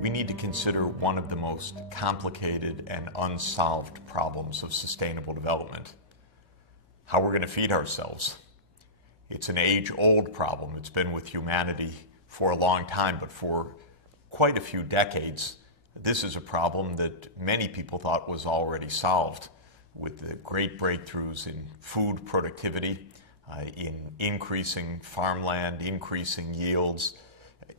we need to consider one of the most complicated and unsolved problems of sustainable development: how we're going to feed ourselves. It's an age-old problem. It's been with humanity for a long time, but for quite a few decades, this is a problem that many people thought was already solved with the great breakthroughs in food productivity, in increasing farmland, increasing yields.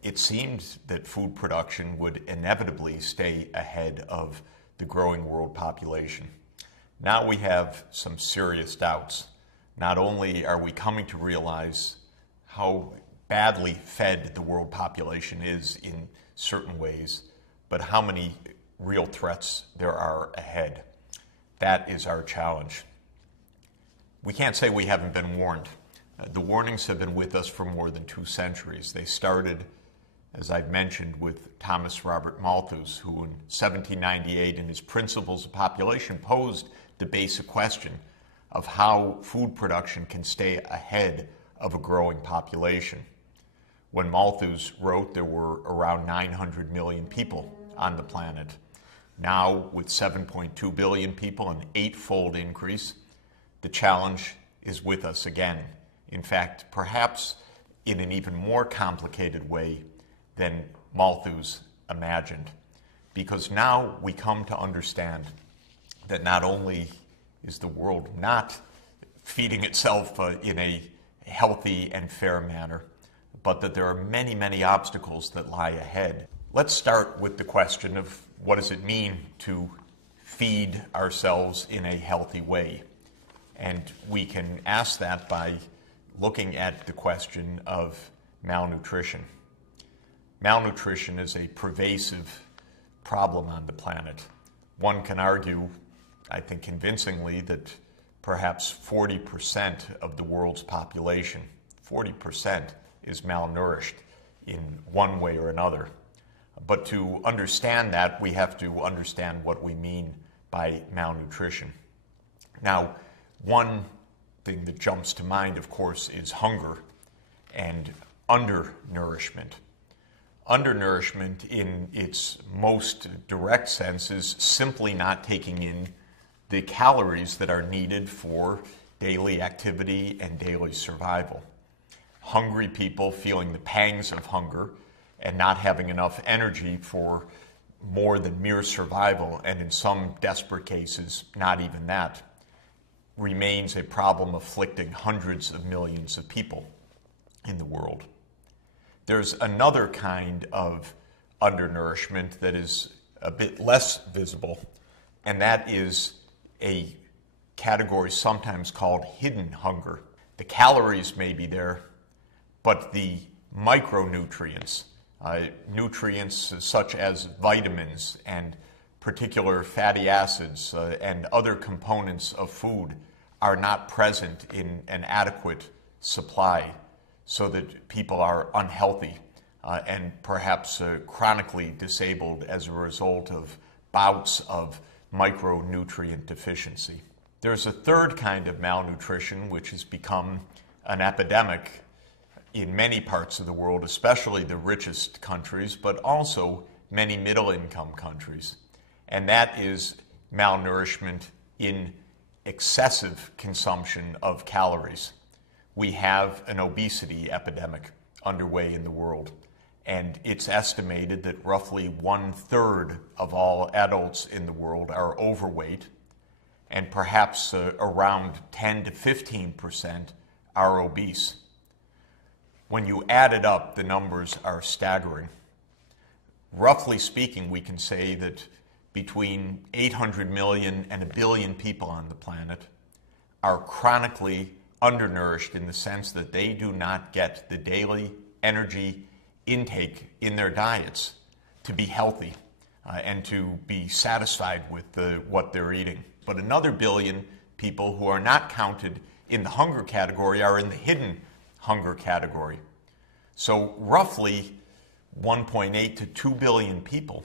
It seemed that food production would inevitably stay ahead of the growing world population. Now we have some serious doubts. Not only are we coming to realize how badly fed the world population is in certain ways, but how many real threats there are ahead. That is our challenge. We can't say we haven't been warned. The warnings have been with us for more than 2 centuries. They started, as I've mentioned, with Thomas Robert Malthus, who in 1798 in his Principles of Population posed the basic question of how food production can stay ahead of a growing population. When Malthus wrote, there were around 900 million people on the planet. Now, with 7.2 billion people, an 8-fold increase, the challenge is with us again. In fact, perhaps in an even more complicated way than Malthus imagined. Because now we come to understand that not only is the world not feeding itself in a healthy and fair manner, but that there are many, many obstacles that lie ahead. Let's start with the question of what does it mean to feed ourselves in a healthy way? And we can ask that by looking at the question of malnutrition. Malnutrition is a pervasive problem on the planet. One can argue, I think convincingly, that perhaps 40% of the world's population, 40%, is malnourished in one way or another. But to understand that, we have to understand what we mean by malnutrition. Now, one thing that jumps to mind, of course, is hunger and undernourishment. Undernourishment, in its most direct sense, is simply not taking in the calories that are needed for daily activity and daily survival. Hungry people feeling the pangs of hunger and not having enough energy for more than mere survival, and in some desperate cases, not even that, remains a problem afflicting hundreds of millions of people in the world. There's another kind of undernourishment that is a bit less visible, and that is a category sometimes called hidden hunger. The calories may be there, but the micronutrients, nutrients such as vitamins and particular fatty acids and other components of food, are not present in an adequate supply, so that people are unhealthy and perhaps chronically disabled as a result of bouts of micronutrient deficiency. There's a third kind of malnutrition which has become an epidemic in many parts of the world, especially the richest countries, but also many middle-income countries. And that is malnourishment in excessive consumption of calories. We have an obesity epidemic underway in the world, and it's estimated that roughly 1/3 of all adults in the world are overweight, and perhaps around 10 to 15% are obese. When you add it up, the numbers are staggering. Roughly speaking, we can say that between 800 million and 1 billion people on the planet are chronically undernourished in the sense that they do not get the daily energy intake in their diets to be healthy and to be satisfied with what they're eating. But another 1 billion people who are not counted in the hunger category are in the hidden hunger category. So roughly 1.8 to 2 billion people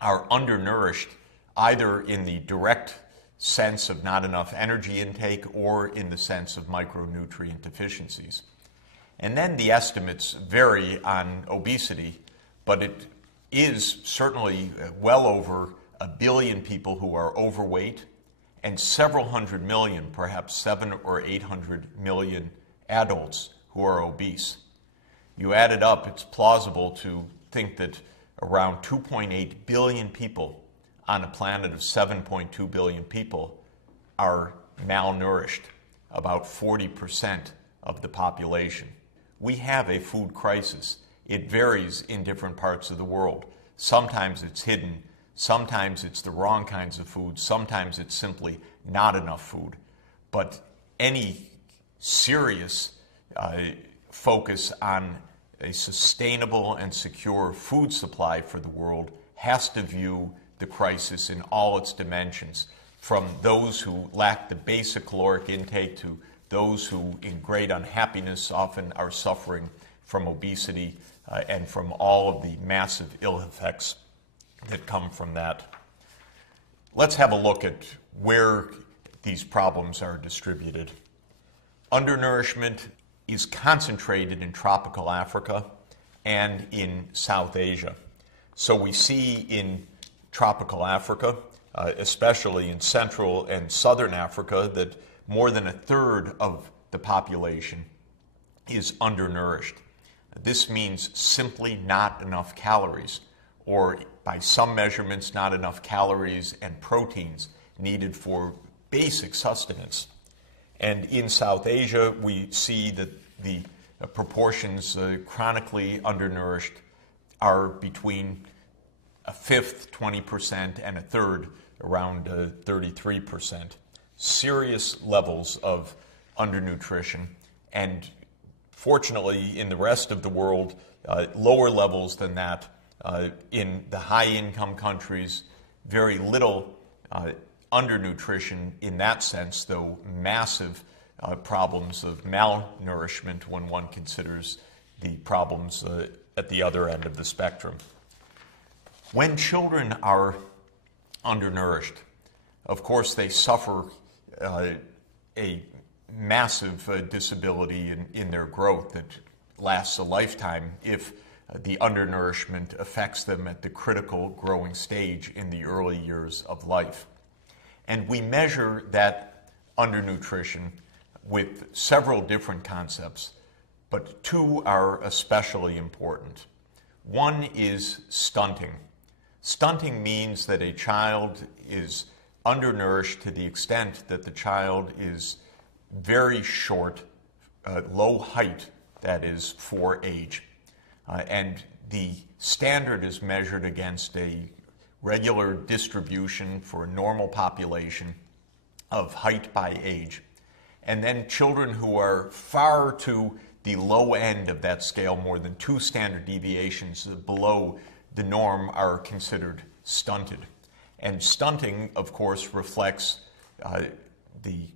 are undernourished, either in the direct sense of not enough energy intake or in the sense of micronutrient deficiencies. And then the estimates vary on obesity, but it is certainly well over 1 billion people who are overweight and several hundred million, perhaps 700 or 800 million adults who are obese. You add it up, it's plausible to think that around 2.8 billion people on a planet of 7.2 billion people are malnourished, about 40% of the population. We have a food crisis. It varies in different parts of the world. Sometimes it's hidden, sometimes it's the wrong kinds of food, sometimes it's simply not enough food. But any serious focus on a sustainable and secure food supply for the world has to view the crisis in all its dimensions, from those who lack the basic caloric intake to those who, in great unhappiness, often are suffering from obesity and from all of the massive ill effects that come from that. Let's have a look at where these problems are distributed. Undernourishment is concentrated in tropical Africa and in South Asia. So we see in tropical Africa, especially in Central and Southern Africa, that more than 1/3 of the population is undernourished. This means simply not enough calories, or by some measurements, not enough calories and proteins needed for basic sustenance. And in South Asia, we see that the proportions chronically undernourished are between 1/5, 20%, and 1/3, around 33%. Serious levels of undernutrition, and fortunately in the rest of the world, lower levels than that. In the high-income countries, very little undernutrition in that sense, though massive problems of malnourishment when one considers the problems at the other end of the spectrum. When children are undernourished, of course they suffer a massive disability in their growth that lasts a lifetime if the undernourishment affects them at the critical growing stage in the early years of life. And we measure that undernutrition with several different concepts, but two are especially important. One is stunting. Stunting means that a child is undernourished to the extent that the child is very short, low height, that is, for age. And the standard is measured against a regular distribution for a normal population of height by age. And then children who are far to the low end of that scale, more than 2 standard deviations below the norm, are considered stunted. And stunting, of course, reflects the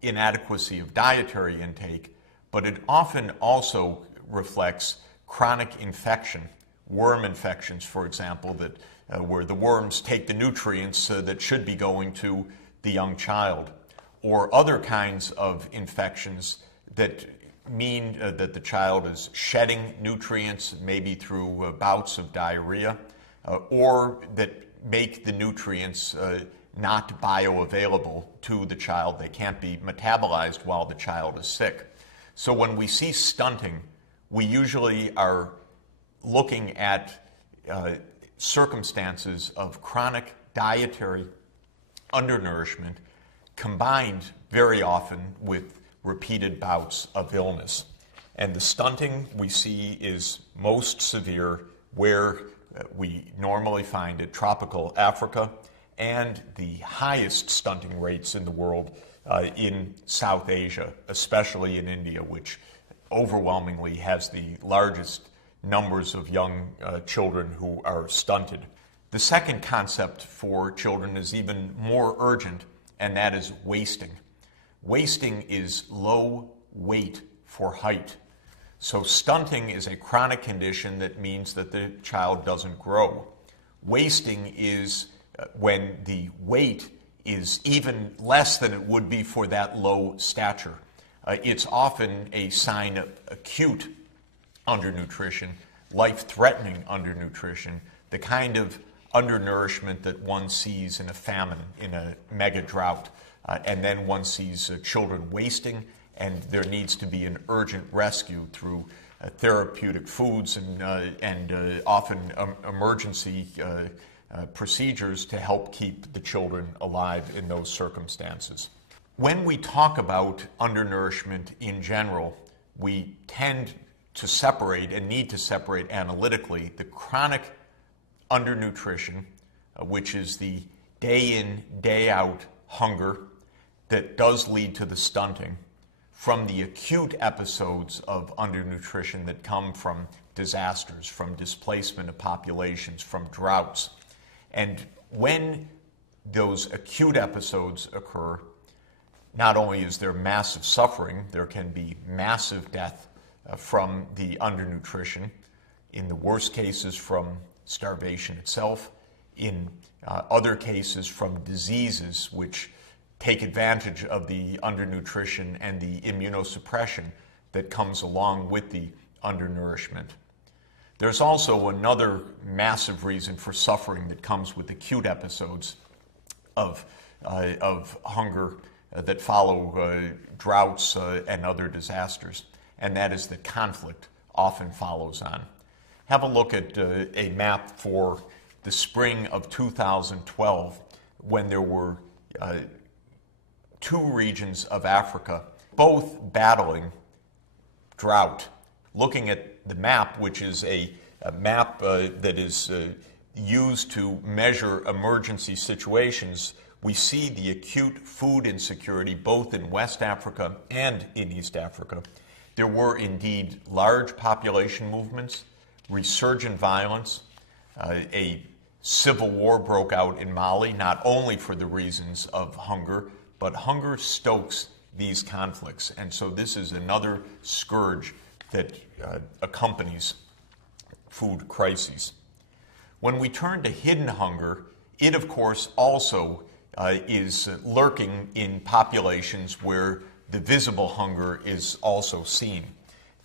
inadequacy of dietary intake, but it often also reflects chronic infection, worm infections, for example, that where the worms take the nutrients that should be going to the young child, or other kinds of infections that mean that the child is shedding nutrients, maybe through bouts of diarrhea, or that make the nutrients not bioavailable to the child. They can't be metabolized while the child is sick. So when we see stunting, we usually are looking at circumstances of chronic dietary undernourishment combined very often with repeated bouts of illness. And the stunting we see is most severe where we normally find it tropical Africa, and the highest stunting rates in the world in South Asia, especially in India, which overwhelmingly has the largest numbers of young children who are stunted. The second concept for children is even more urgent, and that is wasting. Wasting is low weight for height. So stunting is a chronic condition that means that the child doesn't grow. Wasting is when the weight is even less than it would be for that low stature. It's often a sign of acute undernutrition life-threatening undernutrition, the kind of undernourishment that one sees in a famine, in a mega drought, and then one sees children wasting, and there needs to be an urgent rescue through therapeutic foods and often emergency procedures to help keep the children alive in those circumstances. When we talk about undernourishment in general, we tend to separate and need to separate analytically the chronic undernutrition, which is the day in, day out hunger that does lead to the stunting, from the acute episodes of undernutrition that come from disasters, from displacement of populations, from droughts. And when those acute episodes occur, not only is there massive suffering, there can be massive death from the undernutrition, in the worst cases from starvation itself, in other cases from diseases which take advantage of the undernutrition and the immunosuppression that comes along with the undernourishment. There's also another massive reason for suffering that comes with acute episodes of hunger that follow droughts and other disasters, and that is that conflict often follows on. Have a look at a map for the spring of 2012 when there were two regions of Africa, both battling drought. Looking at the map, which is a map that is used to measure emergency situations, we see the acute food insecurity both in West Africa and in East Africa. There were indeed large population movements, resurgent violence. A civil war broke out in Mali, not only for the reasons of hunger, but hunger stokes these conflicts. And so this is another scourge that accompanies food crises. When we turn to hidden hunger, it of course also is lurking in populations where the visible hunger is also seen.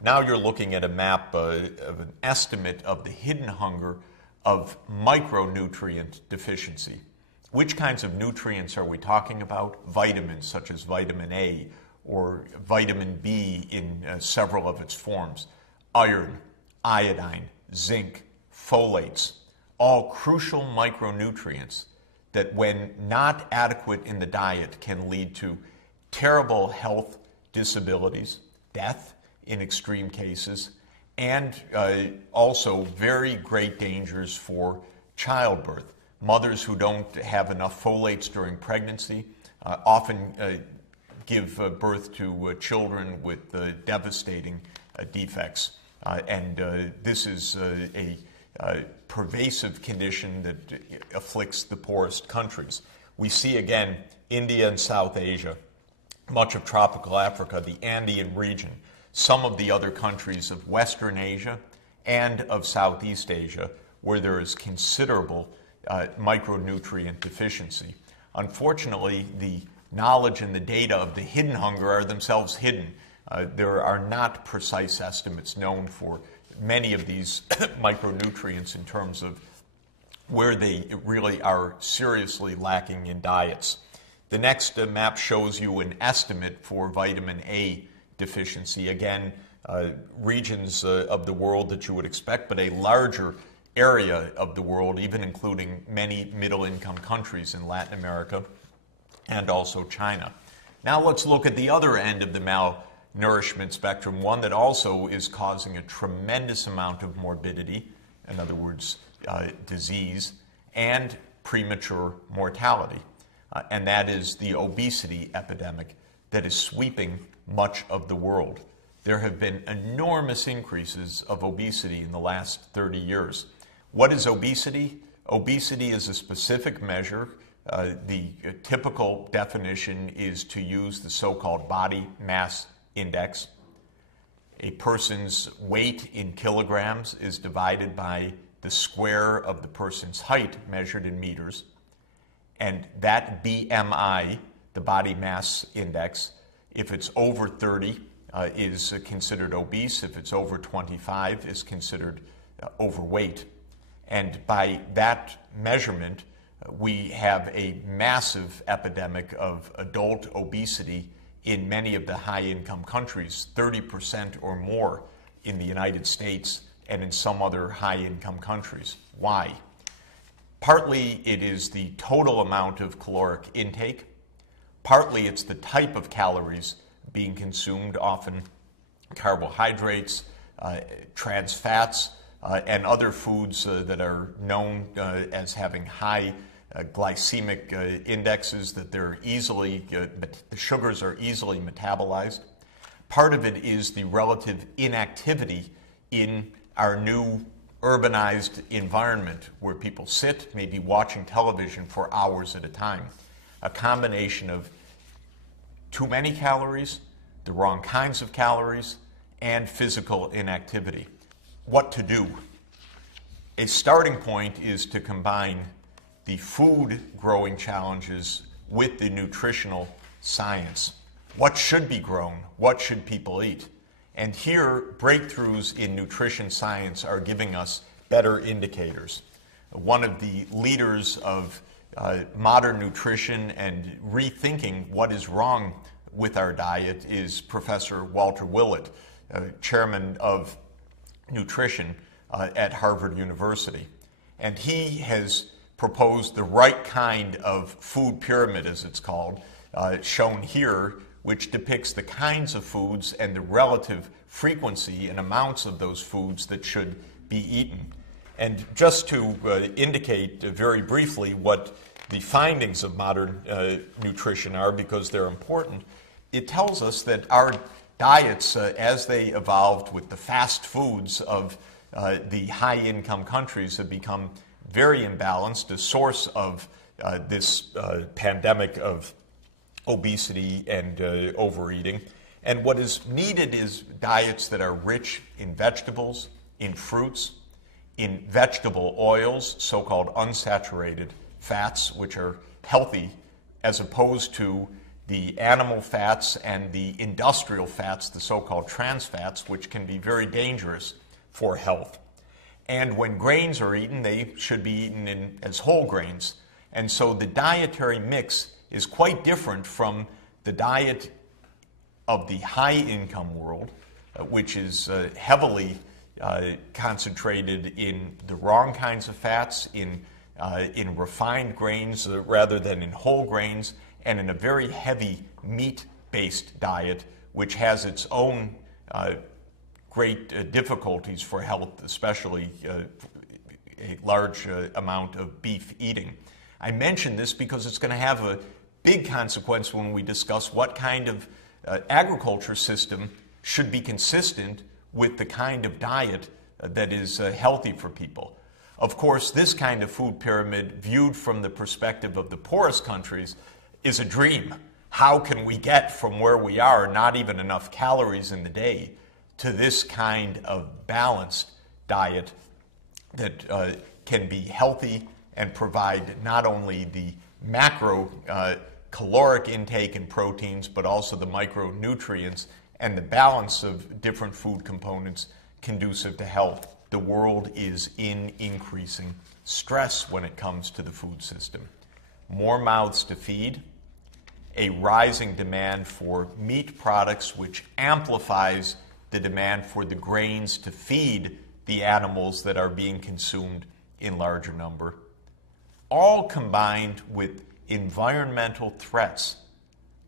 Now you're looking at a map of an estimate of the hidden hunger of micronutrient deficiency. Which kinds of nutrients are we talking about? Vitamins such as vitamin A or vitamin B in several of its forms, iron, iodine, zinc, folates, all crucial micronutrients that when not adequate in the diet can lead to terrible health disabilities, death in extreme cases, and also very great dangers for childbirth. Mothers who don't have enough folates during pregnancy often give birth to children with devastating defects. And this is a pervasive condition that afflicts the poorest countries. We see again India and South Asia, much of tropical Africa, the Andean region, some of the other countries of Western Asia and of Southeast Asia, where there is considerable micronutrient deficiency. Unfortunately, the knowledge and the data of the hidden hunger are themselves hidden. There are not precise estimates known for many of these micronutrients in terms of where they really are seriously lacking in diets. The next map shows you an estimate for vitamin A deficiency. Again, regions of the world that you would expect, but a larger area of the world, even including many middle-income countries in Latin America and also China. Now let's look at the other end of the malnourishment spectrum, one that also is causing a tremendous amount of morbidity, in other words, disease, and premature mortality. And that is the obesity epidemic that is sweeping much of the world. There have been enormous increases of obesity in the last 30 years. What is obesity? Obesity is a specific measure. The typical definition is to use the so-called body mass index. A person's weight in kilograms is divided by the square of the person's height measured in meters. And that BMI, the body mass index, if it's over 30, is considered obese. If it's over 25, is considered overweight. And by that measurement, we have a massive epidemic of adult obesity in many of the high-income countries, 30% or more in the United States and in some other high-income countries. Why? Partly it is the total amount of caloric intake. Partly it's the type of calories being consumed, often carbohydrates, trans fats, and other foods that are known as having high glycemic indexes, that they're easily, the sugars are easily metabolized. Part of it is the relative inactivity in our new urbanized environment where people sit, maybe watching television for hours at a time. A combination of too many calories, the wrong kinds of calories, and physical inactivity. What to do? A starting point is to combine the food growing challenges with the nutritional science. What should be grown? What should people eat? And here, breakthroughs in nutrition science are giving us better indicators. One of the leaders of modern nutrition and rethinking what is wrong with our diet is Professor Walter Willett, chairman of nutrition at Harvard University. And he has proposed the right kind of food pyramid, as it's called, shown here, which depicts the kinds of foods and the relative frequency and amounts of those foods that should be eaten. And just to indicate very briefly what the findings of modern nutrition are, because they're important, it tells us that our diets, as they evolved with the fast foods of the high-income countries, have become very imbalanced, a source of this pandemic of obesity and overeating. And what is needed is diets that are rich in vegetables, in fruits, in vegetable oils, so-called unsaturated fats, which are healthy, as opposed to the animal fats and the industrial fats, the so-called trans fats, which can be very dangerous for health. And when grains are eaten, they should be eaten as whole grains. And so the dietary mix is quite different from the diet of the high-income world, which is heavily concentrated in the wrong kinds of fats, in refined grains rather than in whole grains, and in a very heavy meat-based diet, which has its own great difficulties for health, especially a large amount of beef eating. I mention this because it's going to have a big consequence when we discuss what kind of agriculture system should be consistent with the kind of diet that is healthy for people. Of course, this kind of food pyramid, viewed from the perspective of the poorest countries, is a dream. How can we get from where we are, not even enough calories in the day, to this kind of balanced diet that can be healthy and provide not only the macro caloric intake and proteins, but also the micronutrients and the balance of different food components conducive to health. The world is in increasing stress when it comes to the food system. More mouths to feed, a rising demand for meat products, which amplifies the demand for the grains to feed the animals that are being consumed in larger number, all combined with environmental threats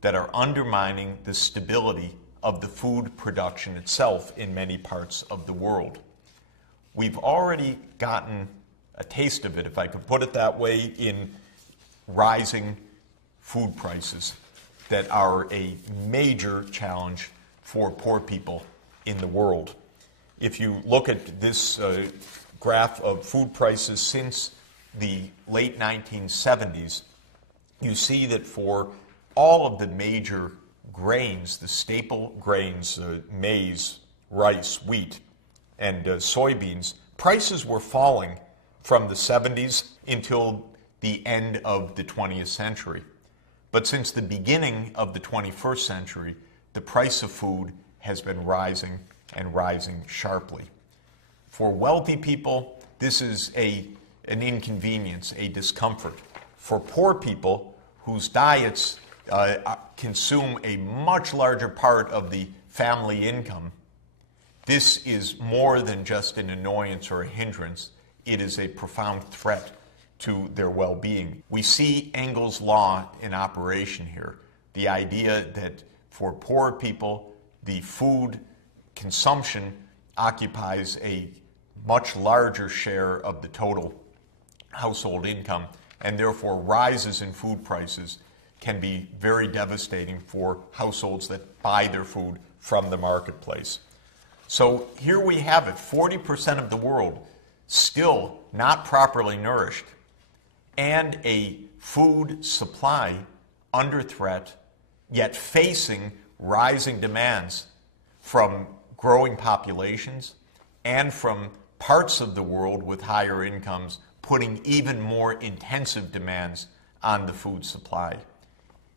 that are undermining the stability of the food production itself in many parts of the world. We've already gotten a taste of it, if I could put it that way, in rising food prices that are a major challenge for poor people in the world. If you look at this graph of food prices since the late 1970s, you see that for all of the major grains, the staple grains, maize, rice, wheat, and soybeans, prices were falling from the 70s until the end of the 20th century. But since the beginning of the 21st century, the price of food has been rising and rising sharply. For wealthy people, this is an inconvenience, a discomfort. For poor people whose diets consume a much larger part of the family income, this is more than just an annoyance or a hindrance. It is a profound threat to their well-being. We see Engel's law in operation here. The idea that for poor people, the food consumption occupies a much larger share of the total household income, and therefore rises in food prices can be very devastating for households that buy their food from the marketplace. So here we have it, 40% of the world still not properly nourished, and a food supply under threat, yet facing rising demands from growing populations and from parts of the world with higher incomes putting even more intensive demands on the food supply.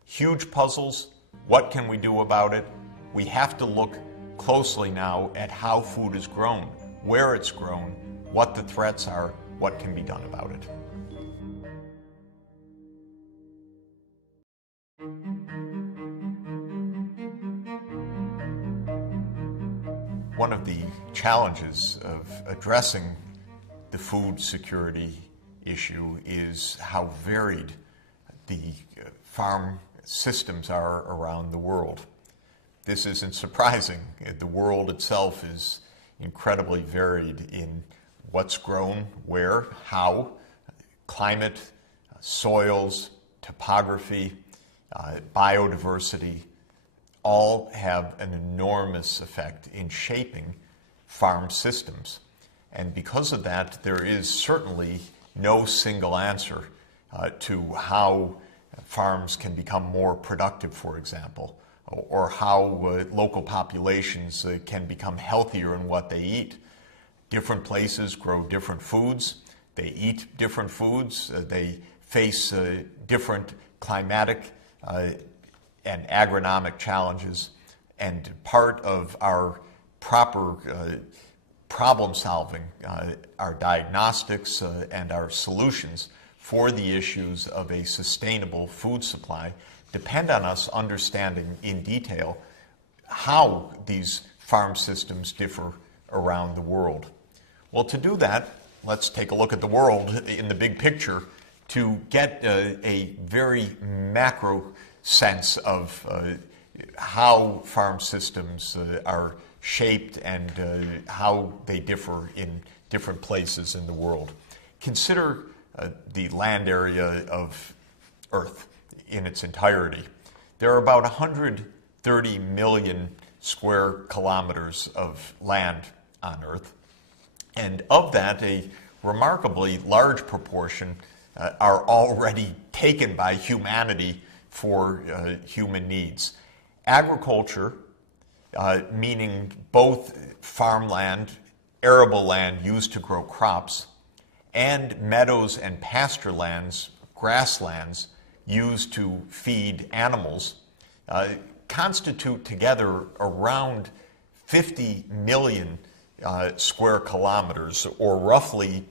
Huge puzzles. What can we do about it? We have to look closely now at how food is grown, where it's grown, what the threats are, what can be done about it. One of the challenges of addressing the food security issue is how varied the farm systems are around the world. This isn't surprising. The world itself is incredibly varied in what's grown, where, how, climate, soils, topography, biodiversity, all have an enormous effect in shaping farm systems. And because of that, there is certainly no single answer to how farms can become more productive, for example, or how local populations can become healthier in what they eat. Different places grow different foods, they eat different foods, they face different climatic and agronomic challenges, and part of our proper problem solving, our diagnostics and our solutions for the issues of a sustainable food supply depend on us understanding in detail how these farm systems differ around the world. Well, to do that, let's take a look at the world in the big picture to get a very macro sense of how farm systems are shaped and how they differ in different places in the world. Consider the land area of Earth in its entirety. There are about 130 million square kilometers of land on Earth, and of that, a remarkably large proportion are already taken by humanity for human needs. Agriculture, meaning both farmland, arable land used to grow crops, and meadows and pasture lands, grasslands, used to feed animals, constitute together around 50 million square kilometers, or roughly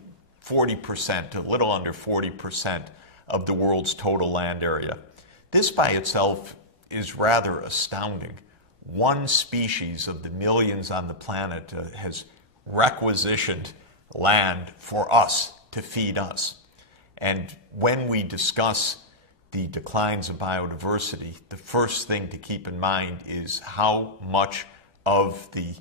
40%, a little under 40% of the world's total land area. This by itself is rather astounding. One species of the millions on the planet has requisitioned land for us to feed us. And when we discuss the declines of biodiversity, the first thing to keep in mind is how much of the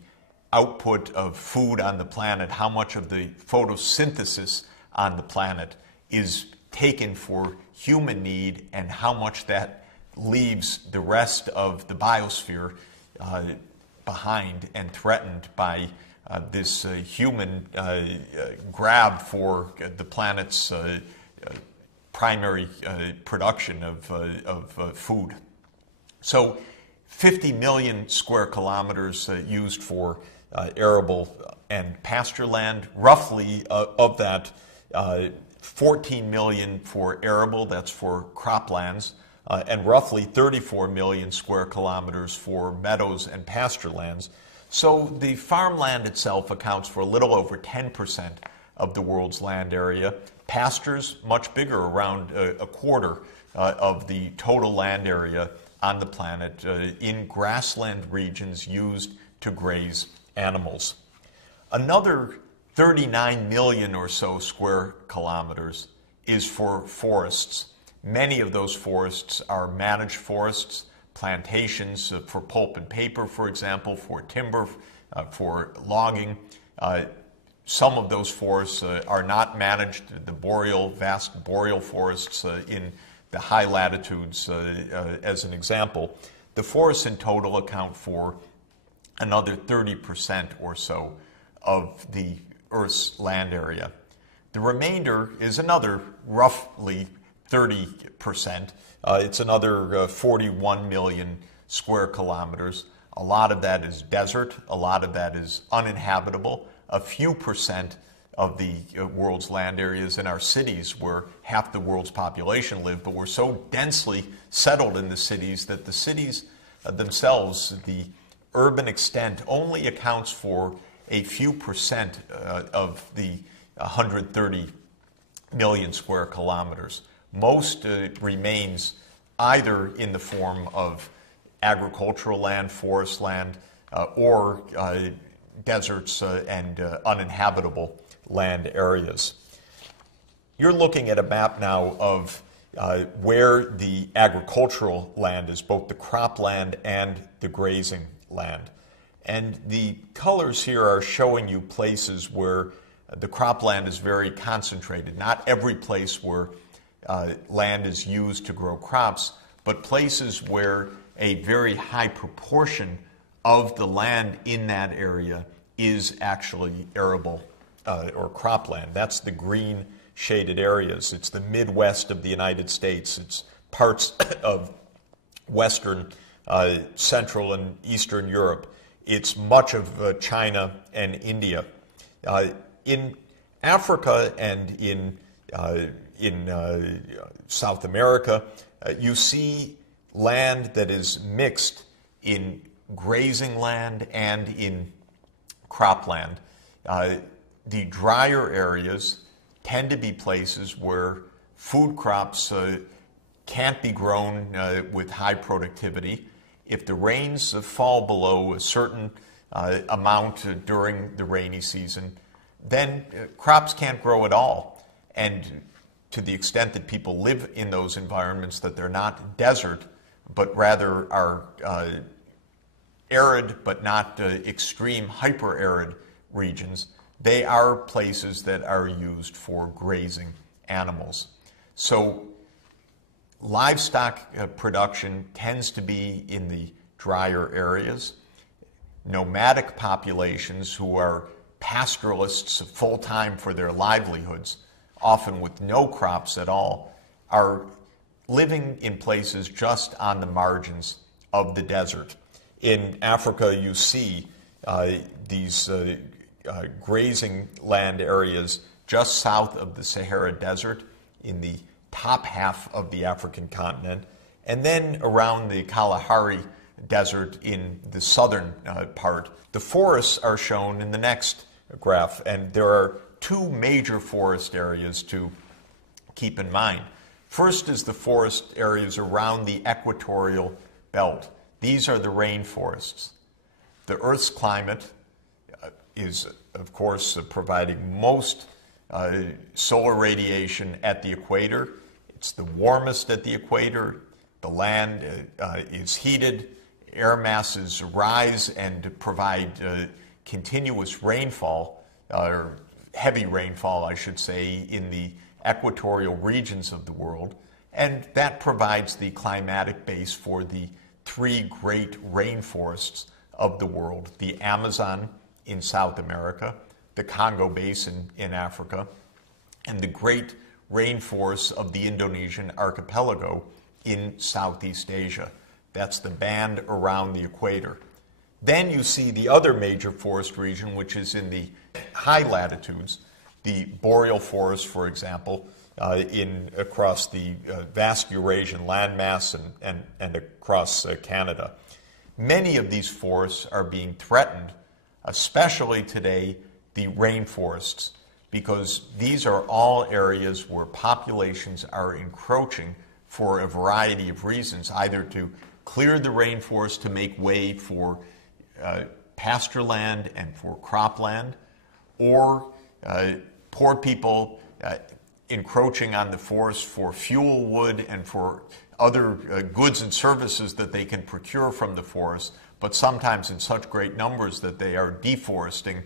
output of food on the planet, how much of the photosynthesis on the planet is taken for human need, and how much that leaves the rest of the biosphere behind and threatened by this human grab for the planet's primary production of food. So 50 million square kilometers used for arable and pasture land, roughly of that 14 million for arable, that's for croplands, and roughly 34 million square kilometers for meadows and pasture lands. So the farmland itself accounts for a little over 10% of the world's land area. Pastures, much bigger, around a quarter of the total land area on the planet, in grassland regions used to graze animals. Another 39 million or so square kilometers is for forests. Many of those forests are managed forests, plantations for pulp and paper, for example, for timber, for logging. Some of those forests are not managed, the vast boreal forests in the high latitudes, as an example. The forests in total account for another 30% or so of the Earth's land area. The remainder is another roughly 30%. It's another 41 million square kilometers. A lot of that is desert. A lot of that is uninhabitable. A few percent of the world's land areas in our cities where half the world's population live, but we're so densely settled in the cities that the cities themselves, the urban extent, only accounts for a few percent of the 130 million square kilometers. Most remains either in the form of agricultural land, forest land, or deserts and uninhabitable land areas. You're looking at a map now of where the agricultural land is, both the cropland and the grazing land. And the colors here are showing you places where the cropland is very concentrated. Not every place where land is used to grow crops, but places where a very high proportion of the land in that area is actually arable or cropland. That's the green shaded areas. It's the Midwest of the United States. It's parts of Western, Central, and Eastern Europe. It's much of China and India. In Africa and in South America, you see land that is mixed in grazing land and in cropland. The drier areas tend to be places where food crops can't be grown with high productivity. If the rains fall below a certain amount during the rainy season, then crops can't grow at all. And to the extent that people live in those environments, that they're not desert, but rather are arid but not extreme hyper-arid regions, they are places that are used for grazing animals. So livestock production tends to be in the drier areas. Nomadic populations who are pastoralists full-time for their livelihoods, often with no crops at all, are living in places just on the margins of the desert. In Africa, you see these grazing land areas just south of the Sahara Desert in the top half of the African continent, and then around the Kalahari Desert in the southern part. The forests are shown in the next graph, and there are two major forest areas to keep in mind. First is the forest areas around the equatorial belt. These are the rainforests. The Earth's climate is, of course, providing most solar radiation at the equator. It's the warmest at the equator. The land is heated. Air masses rise and provide continuous rainfall, or heavy rainfall, I should say, in the equatorial regions of the world. And that provides the climatic base for the three great rainforests of the world: the Amazon in South America, the Congo Basin in Africa, and the great rainforests of the Indonesian archipelago in Southeast Asia. That's the band around the equator. Then you see the other major forest region, which is in the high latitudes, the boreal forest, for example, across the vast Eurasian landmass and across Canada. Many of these forests are being threatened especially today the rainforests, because these are all areas where populations are encroaching for a variety of reasons, either to clear the rainforest to make way for pasture land and for cropland, or poor people encroaching on the forest for fuel wood and for other goods and services that they can procure from the forest, but sometimes in such great numbers that they are deforesting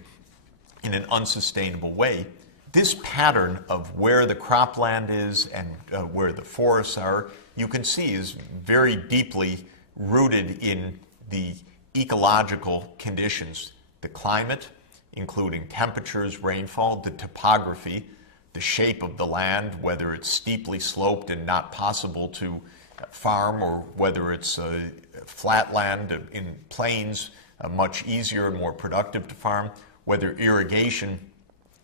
in an unsustainable way. This pattern of where the cropland is and where the forests are, you can see is very deeply rooted in the ecological conditions, the climate, including temperatures, rainfall, the topography, the shape of the land, whether it's steeply sloped and not possible to farm, or whether it's flat land in plains, much easier and more productive to farm, whether irrigation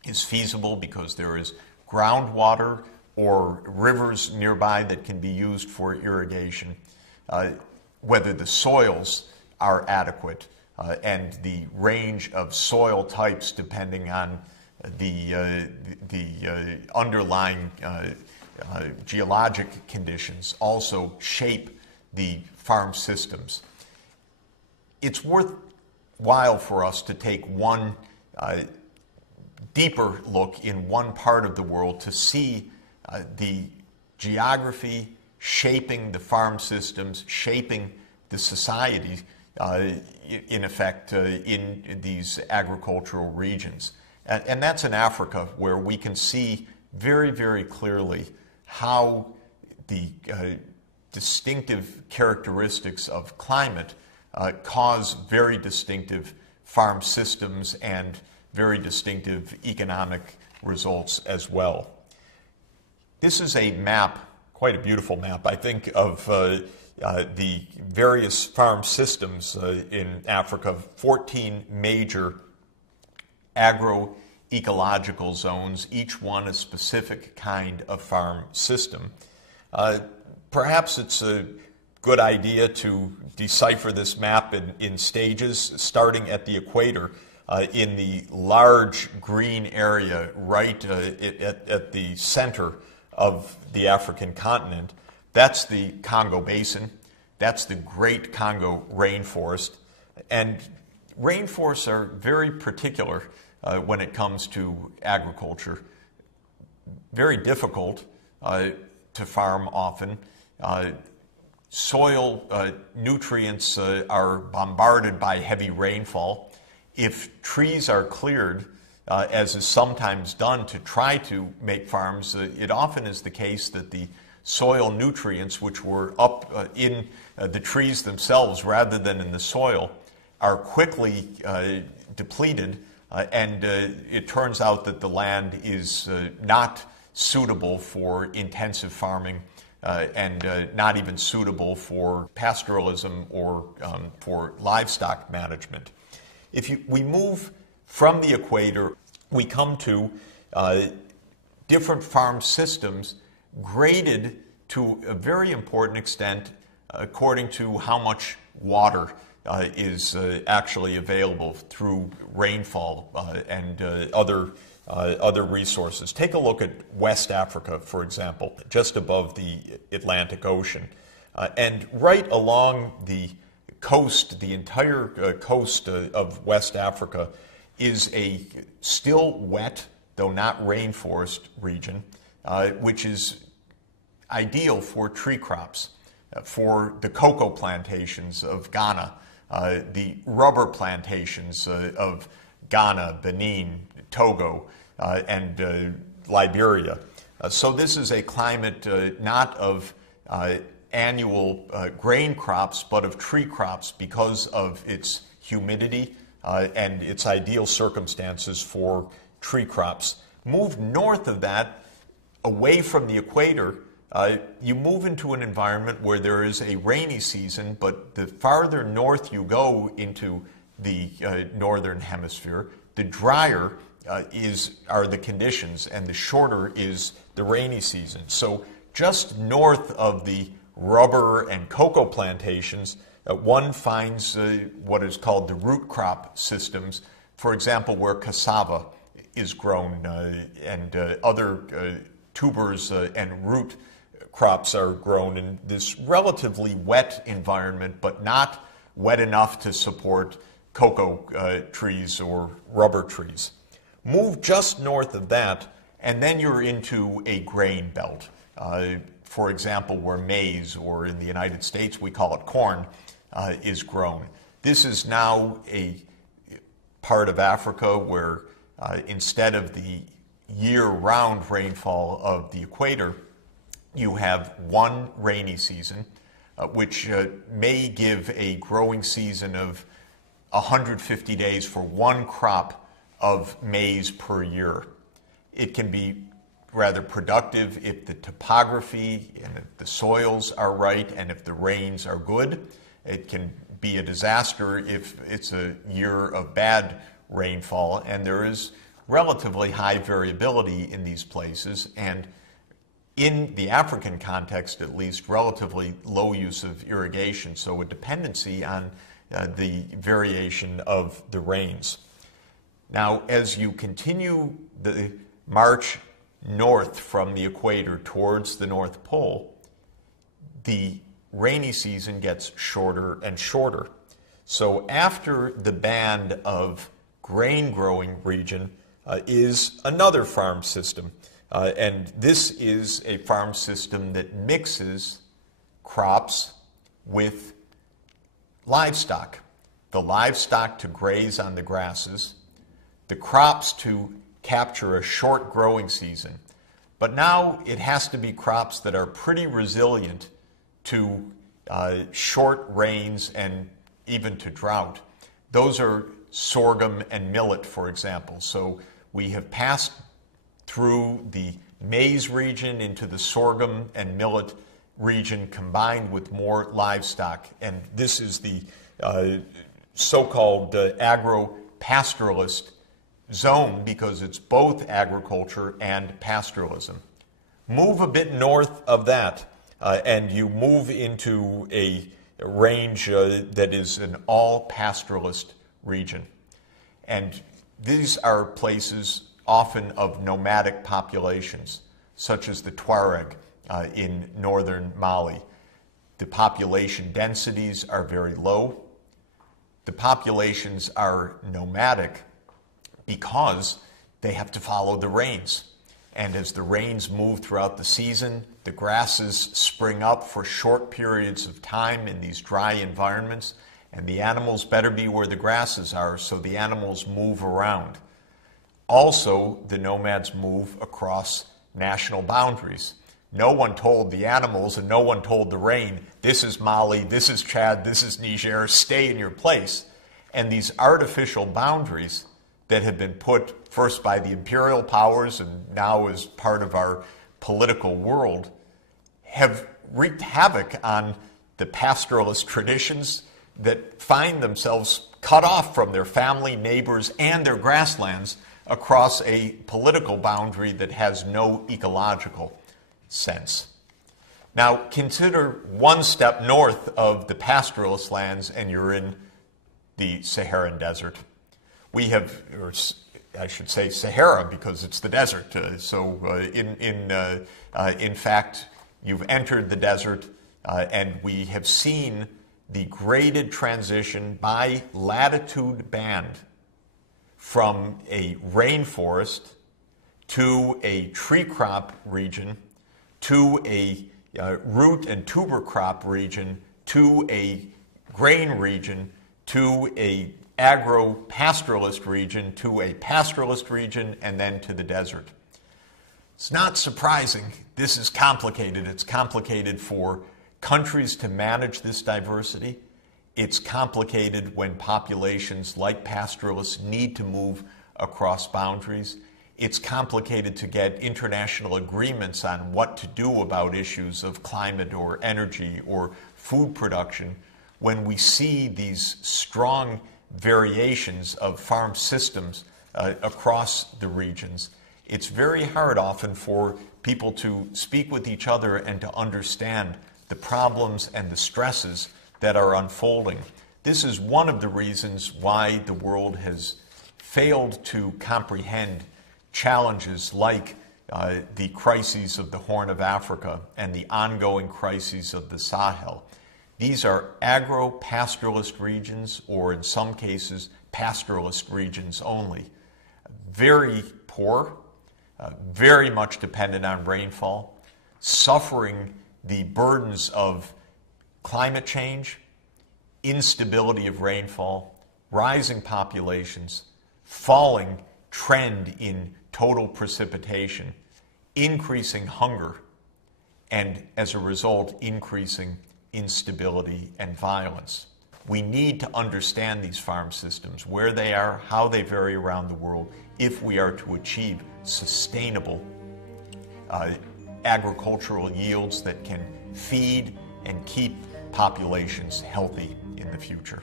is feasible because there is groundwater or rivers nearby that can be used for irrigation, whether the soils are adequate, and the range of soil types depending on the underlying geologic conditions also shape the farm systems. It's worthwhile for us to take one deeper look in one part of the world to see the geography shaping the farm systems, shaping the society, in effect, in these agricultural regions. And that's in Africa, where we can see very, very clearly how the distinctive characteristics of climate cause very distinctive farm systems and very distinctive economic results as well. This is a map, quite a beautiful map, I think, of the various farm systems in Africa, 14 major agroecological zones, each one a specific kind of farm system. Perhaps it's a good idea to decipher this map in stages, starting at the equator, in the large green area right at the center of the African continent. That's the Congo Basin. That's the Great Congo Rainforest. And rainforests are very particular when it comes to agriculture. Very difficult to farm often. Soil nutrients are bombarded by heavy rainfall. If trees are cleared, as is sometimes done to try to make farms, it often is the case that the soil nutrients, which were up in the trees themselves rather than in the soil, are quickly depleted, and it turns out that the land is not suitable for intensive farming and not even suitable for pastoralism or for livestock management. If we move from the equator, we come to different farm systems graded to a very important extent according to how much water is actually available through rainfall and other resources. Take a look at West Africa, for example, just above the Atlantic Ocean. And right along the coast, the entire coast of West Africa is a still wet, though not rainforest region, which is ideal for tree crops, for the cocoa plantations of Ghana, the rubber plantations of Ghana, Benin, Togo, and Liberia. So this is a climate not of annual grain crops, but of tree crops because of its humidity and its ideal circumstances for tree crops. Move north of that, away from the equator, you move into an environment where there is a rainy season, but the farther north you go into the northern hemisphere, the drier are the conditions, and the shorter is the rainy season. So just north of the rubber and cocoa plantations, one finds what is called the root crop systems, For example, where cassava is grown and other tubers and root crops are grown in this relatively wet environment, but not wet enough to support cocoa trees or rubber trees. Move just north of that, and then you're into a grain belt. For example, where maize, or in the United States we call it corn, is grown. This is now a part of Africa where instead of the year-round rainfall of the equator, you have one rainy season, which may give a growing season of 150 days for one crop of maize per year. It can be rather productive if the topography and if the soils are right and if the rains are good. It can be a disaster if it's a year of bad rainfall, and there is relatively high variability in these places, and in the African context at least, relatively low use of irrigation, so a dependency on the variation of the rains. Now, as you continue the march north from the equator towards the North Pole, the rainy season gets shorter and shorter. So after the band of grain-growing region is another farm system. And this is a farm system that mixes crops with livestock. The livestock to graze on the grasses, the crops to capture a short growing season. But now it has to be crops that are pretty resilient to short rains and even to drought. Those are sorghum and millet, for example. So we have passed through the maize region into the sorghum and millet region combined with more livestock. And this is the so-called agro-pastoralist zone because it's both agriculture and pastoralism. Move a bit north of that and you move into a range that is an all-pastoralist region. And these are places often of nomadic populations, such as the Tuareg in northern Mali. The population densities are very low. The populations are nomadic because they have to follow the rains. And as the rains move throughout the season, the grasses spring up for short periods of time in these dry environments, and the animals better be where the grasses are, so the animals move around. Also, the nomads move across national boundaries. No one told the animals and no one told the rain, this is Mali, this is Chad, this is Niger, stay in your place. And these artificial boundaries that have been put first by the imperial powers and now as part of our political world have wreaked havoc on the pastoralist traditions that find themselves cut off from their family, neighbors, and their grasslands across a political boundary that has no ecological sense. Now, consider one step north of the pastoralist lands and you're in the Saharan desert. We have, or I should say Sahara because it's the desert. In fact, you've entered the desert and we have seen the graded transition by latitude band from a rainforest to a tree crop region to a root and tuber crop region to a grain region to a agro-pastoralist region to a pastoralist region and then to the desert. It's not surprising. This is complicated. It's complicated for countries to manage this diversity. It's complicated when populations like pastoralists need to move across boundaries. It's complicated to get international agreements on what to do about issues of climate or energy or food production when we see these strong variations of farm systems across the regions. It's very hard often for people to speak with each other and to understand the problems and the stresses that are unfolding. This is one of the reasons why the world has failed to comprehend challenges like the crises of the Horn of Africa and the ongoing crises of the Sahel. These are agro-pastoralist regions, or in some cases, pastoralist regions only. Very poor, very much dependent on rainfall, suffering the burdens of climate change, instability of rainfall, rising populations, falling trend in total precipitation, increasing hunger, and as a result, increasing instability and violence. We need to understand these farm systems, where they are, how they vary around the world, if we are to achieve sustainable agricultural yields that can feed and keep populations healthy in the future.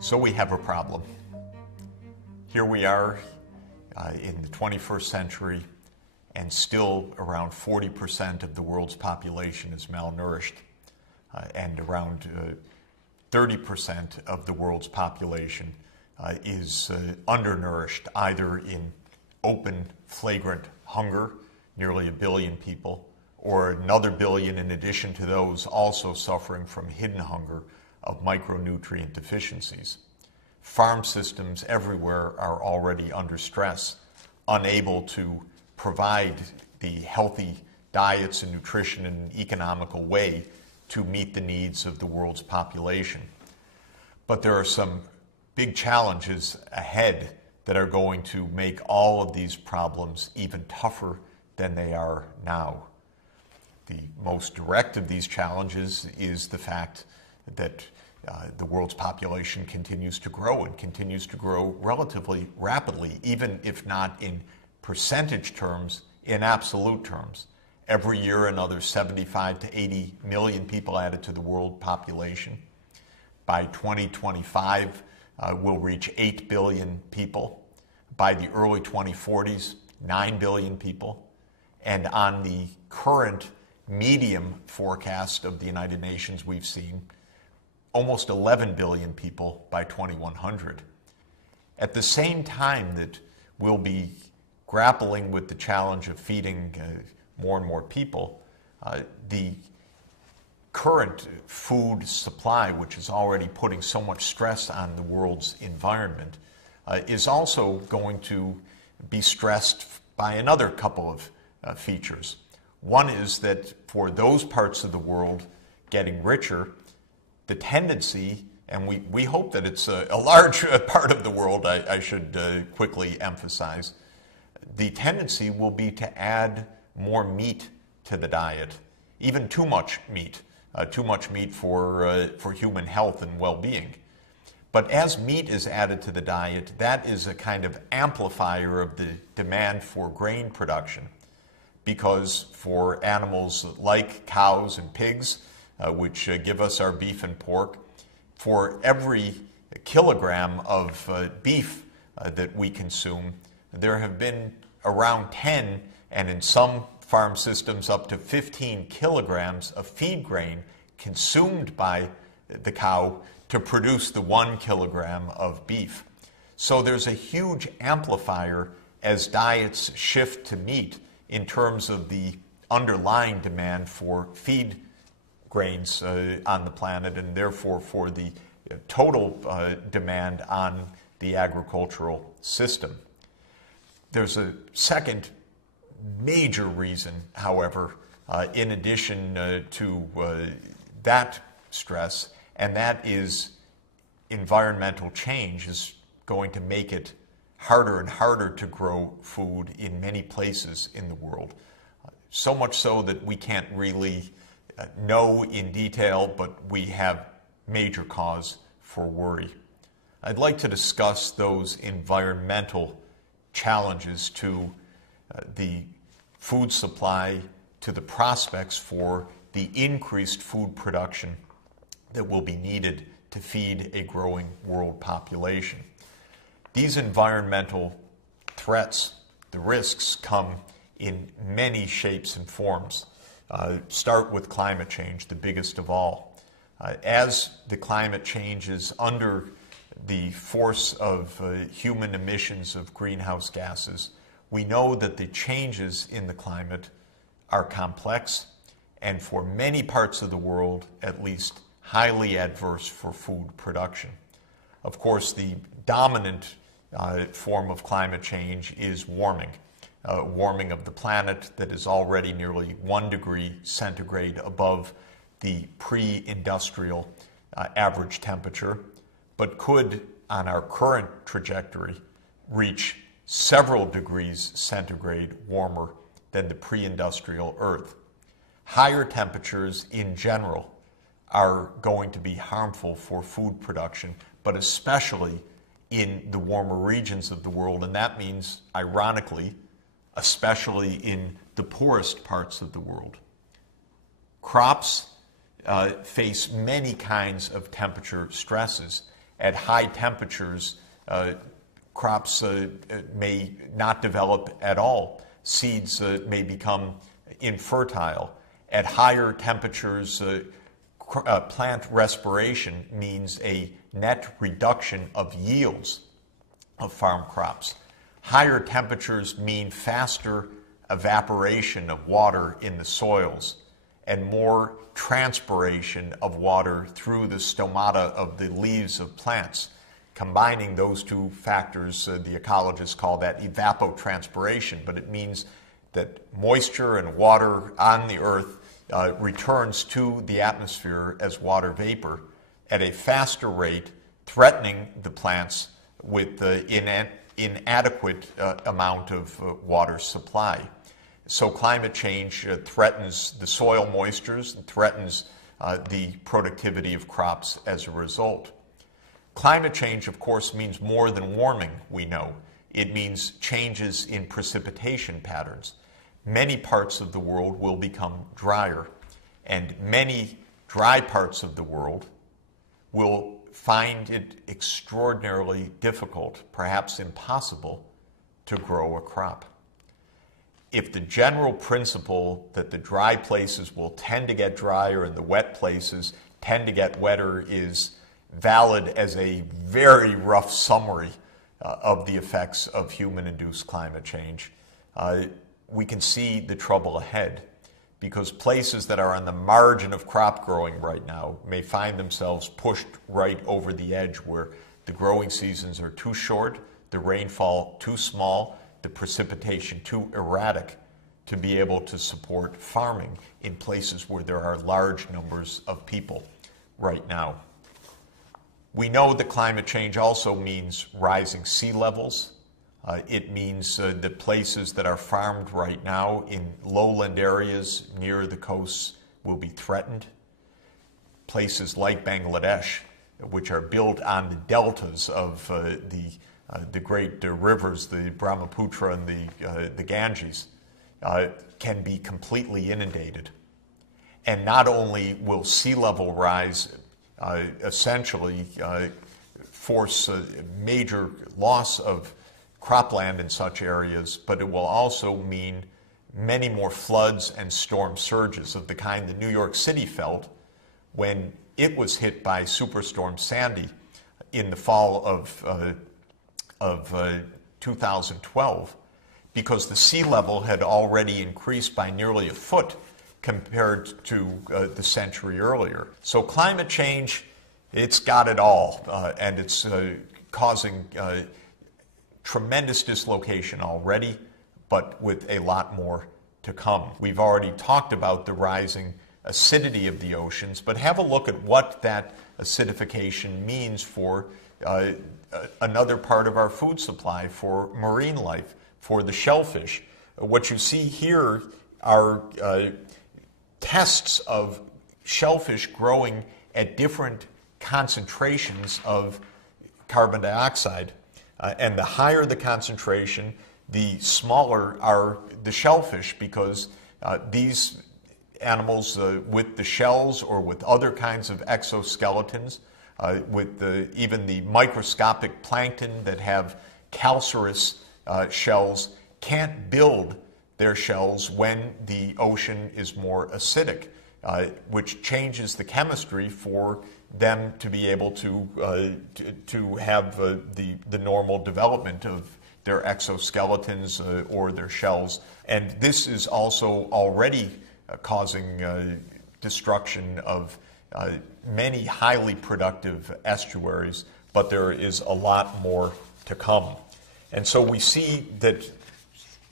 So we have a problem. Here we are in the 21st century, and still around 40% of the world's population is malnourished, and around 30% of the world's population is undernourished, either in open, flagrant hunger, nearly 1 billion people, or another billion in addition to those also suffering from hidden hunger of micronutrient deficiencies. Farm systems everywhere are already under stress, unable to provide the healthy diets and nutrition in an economical way to meet the needs of the world's population. But there are some big challenges ahead that are going to make all of these problems even tougher than they are now. The most direct of these challenges is the fact that the world's population continues to grow, and continues to grow relatively rapidly, even if not in percentage terms, in absolute terms. Every year, another 75 to 80 million people added to the world population. By 2025, we'll reach 8 billion people. By the early 2040s, 9 billion people. And on the current medium forecast of the United Nations we've seen, almost 11 billion people by 2100. At the same time that we'll be grappling with the challenge of feeding more and more people, the current food supply, which is already putting so much stress on the world's environment, is also going to be stressed by another couple of features. One is that for those parts of the world getting richer, the tendency, and we hope that it's a large part of the world, I should quickly emphasize, the tendency will be to add more meat to the diet, even too much meat for human health and well-being. But as meat is added to the diet, that is a kind of amplifier of the demand for grain production, because for animals like cows and pigs, which give us our beef and pork, for every kilogram of beef that we consume, there have been around 10, and in some farm systems up to 15 kilograms of feed grain consumed by the cow to produce the 1 kilogram of beef. So there's a huge amplifier as diets shift to meat in terms of the underlying demand for feed grains on the planet, and therefore for the total demand on the agricultural system. There's a second major reason, however, in addition to that stress, and that is environmental change is going to make it harder and harder to grow food in many places in the world. So much so that we can't really know in detail, but we have major cause for worry. I'd like to discuss those environmental challenges to the food supply, to the prospects for the increased food production that will be needed to feed a growing world population. These environmental threats, the risks, come in many shapes and forms. Start with climate change, the biggest of all. As the climate changes under the force of human emissions of greenhouse gases, we know that the changes in the climate are complex and for many parts of the world, at least, highly adverse for food production. Of course, the dominant form of climate change is warming. Warming of the planet that is already nearly 1 degree centigrade above the pre-industrial average temperature, but could, on our current trajectory, reach several degrees centigrade warmer than the pre-industrial Earth. Higher temperatures in general are going to be harmful for food production, but especially in the warmer regions of the world, and that means, ironically, especially in the poorest parts of the world. Crops face many kinds of temperature stresses. At high temperatures, crops may not develop at all. Seeds may become infertile. At higher temperatures, plant respiration means a net reduction of yields of farm crops. Higher temperatures mean faster evaporation of water in the soils and more transpiration of water through the stomata of the leaves of plants. Combining those two factors, the ecologists call that evapotranspiration, but it means that moisture and water on the earth returns to the atmosphere as water vapor at a faster rate, threatening the plants with the inadequate amount of water supply. So climate change threatens the soil moistures, threatens the productivity of crops as a result. Climate change, of course, means more than warming, we know. It means changes in precipitation patterns. Many parts of the world will become drier, and many dry parts of the world will find it extraordinarily difficult, perhaps impossible, to grow a crop. If the general principle that the dry places will tend to get drier and the wet places tend to get wetter is valid as a very rough summary of the effects of human-induced climate change, we can see the trouble ahead, because places that are on the margin of crop growing right now may find themselves pushed right over the edge, where the growing seasons are too short, the rainfall too small, the precipitation too erratic to be able to support farming in places where there are large numbers of people right now. We know that climate change also means rising sea levels. It means that places that are farmed right now in lowland areas near the coasts will be threatened. Places like Bangladesh, which are built on the deltas of the great rivers, the Brahmaputra and the Ganges, can be completely inundated. And not only will sea level rise essentially force a major loss of cropland in such areas, but it will also mean many more floods and storm surges of the kind that New York City felt when it was hit by Superstorm Sandy in the fall of 2012, because the sea level had already increased by nearly a foot compared to the century earlier. So climate change, it's got it all, and it's causing tremendous dislocation already, but with a lot more to come. We've already talked about the rising acidity of the oceans, but have a look at what that acidification means for another part of our food supply, for marine life, for the shellfish. What you see here are tests of shellfish growing at different concentrations of carbon dioxide. And the higher the concentration, the smaller are the shellfish, because these animals with the shells or with other kinds of exoskeletons, with even the microscopic plankton that have calcareous shells, can't build their shells when the ocean is more acidic, which changes the chemistry for them to be able to have the normal development of their exoskeletons or their shells. And this is also already causing destruction of many highly productive estuaries, but there is a lot more to come. And so we see that,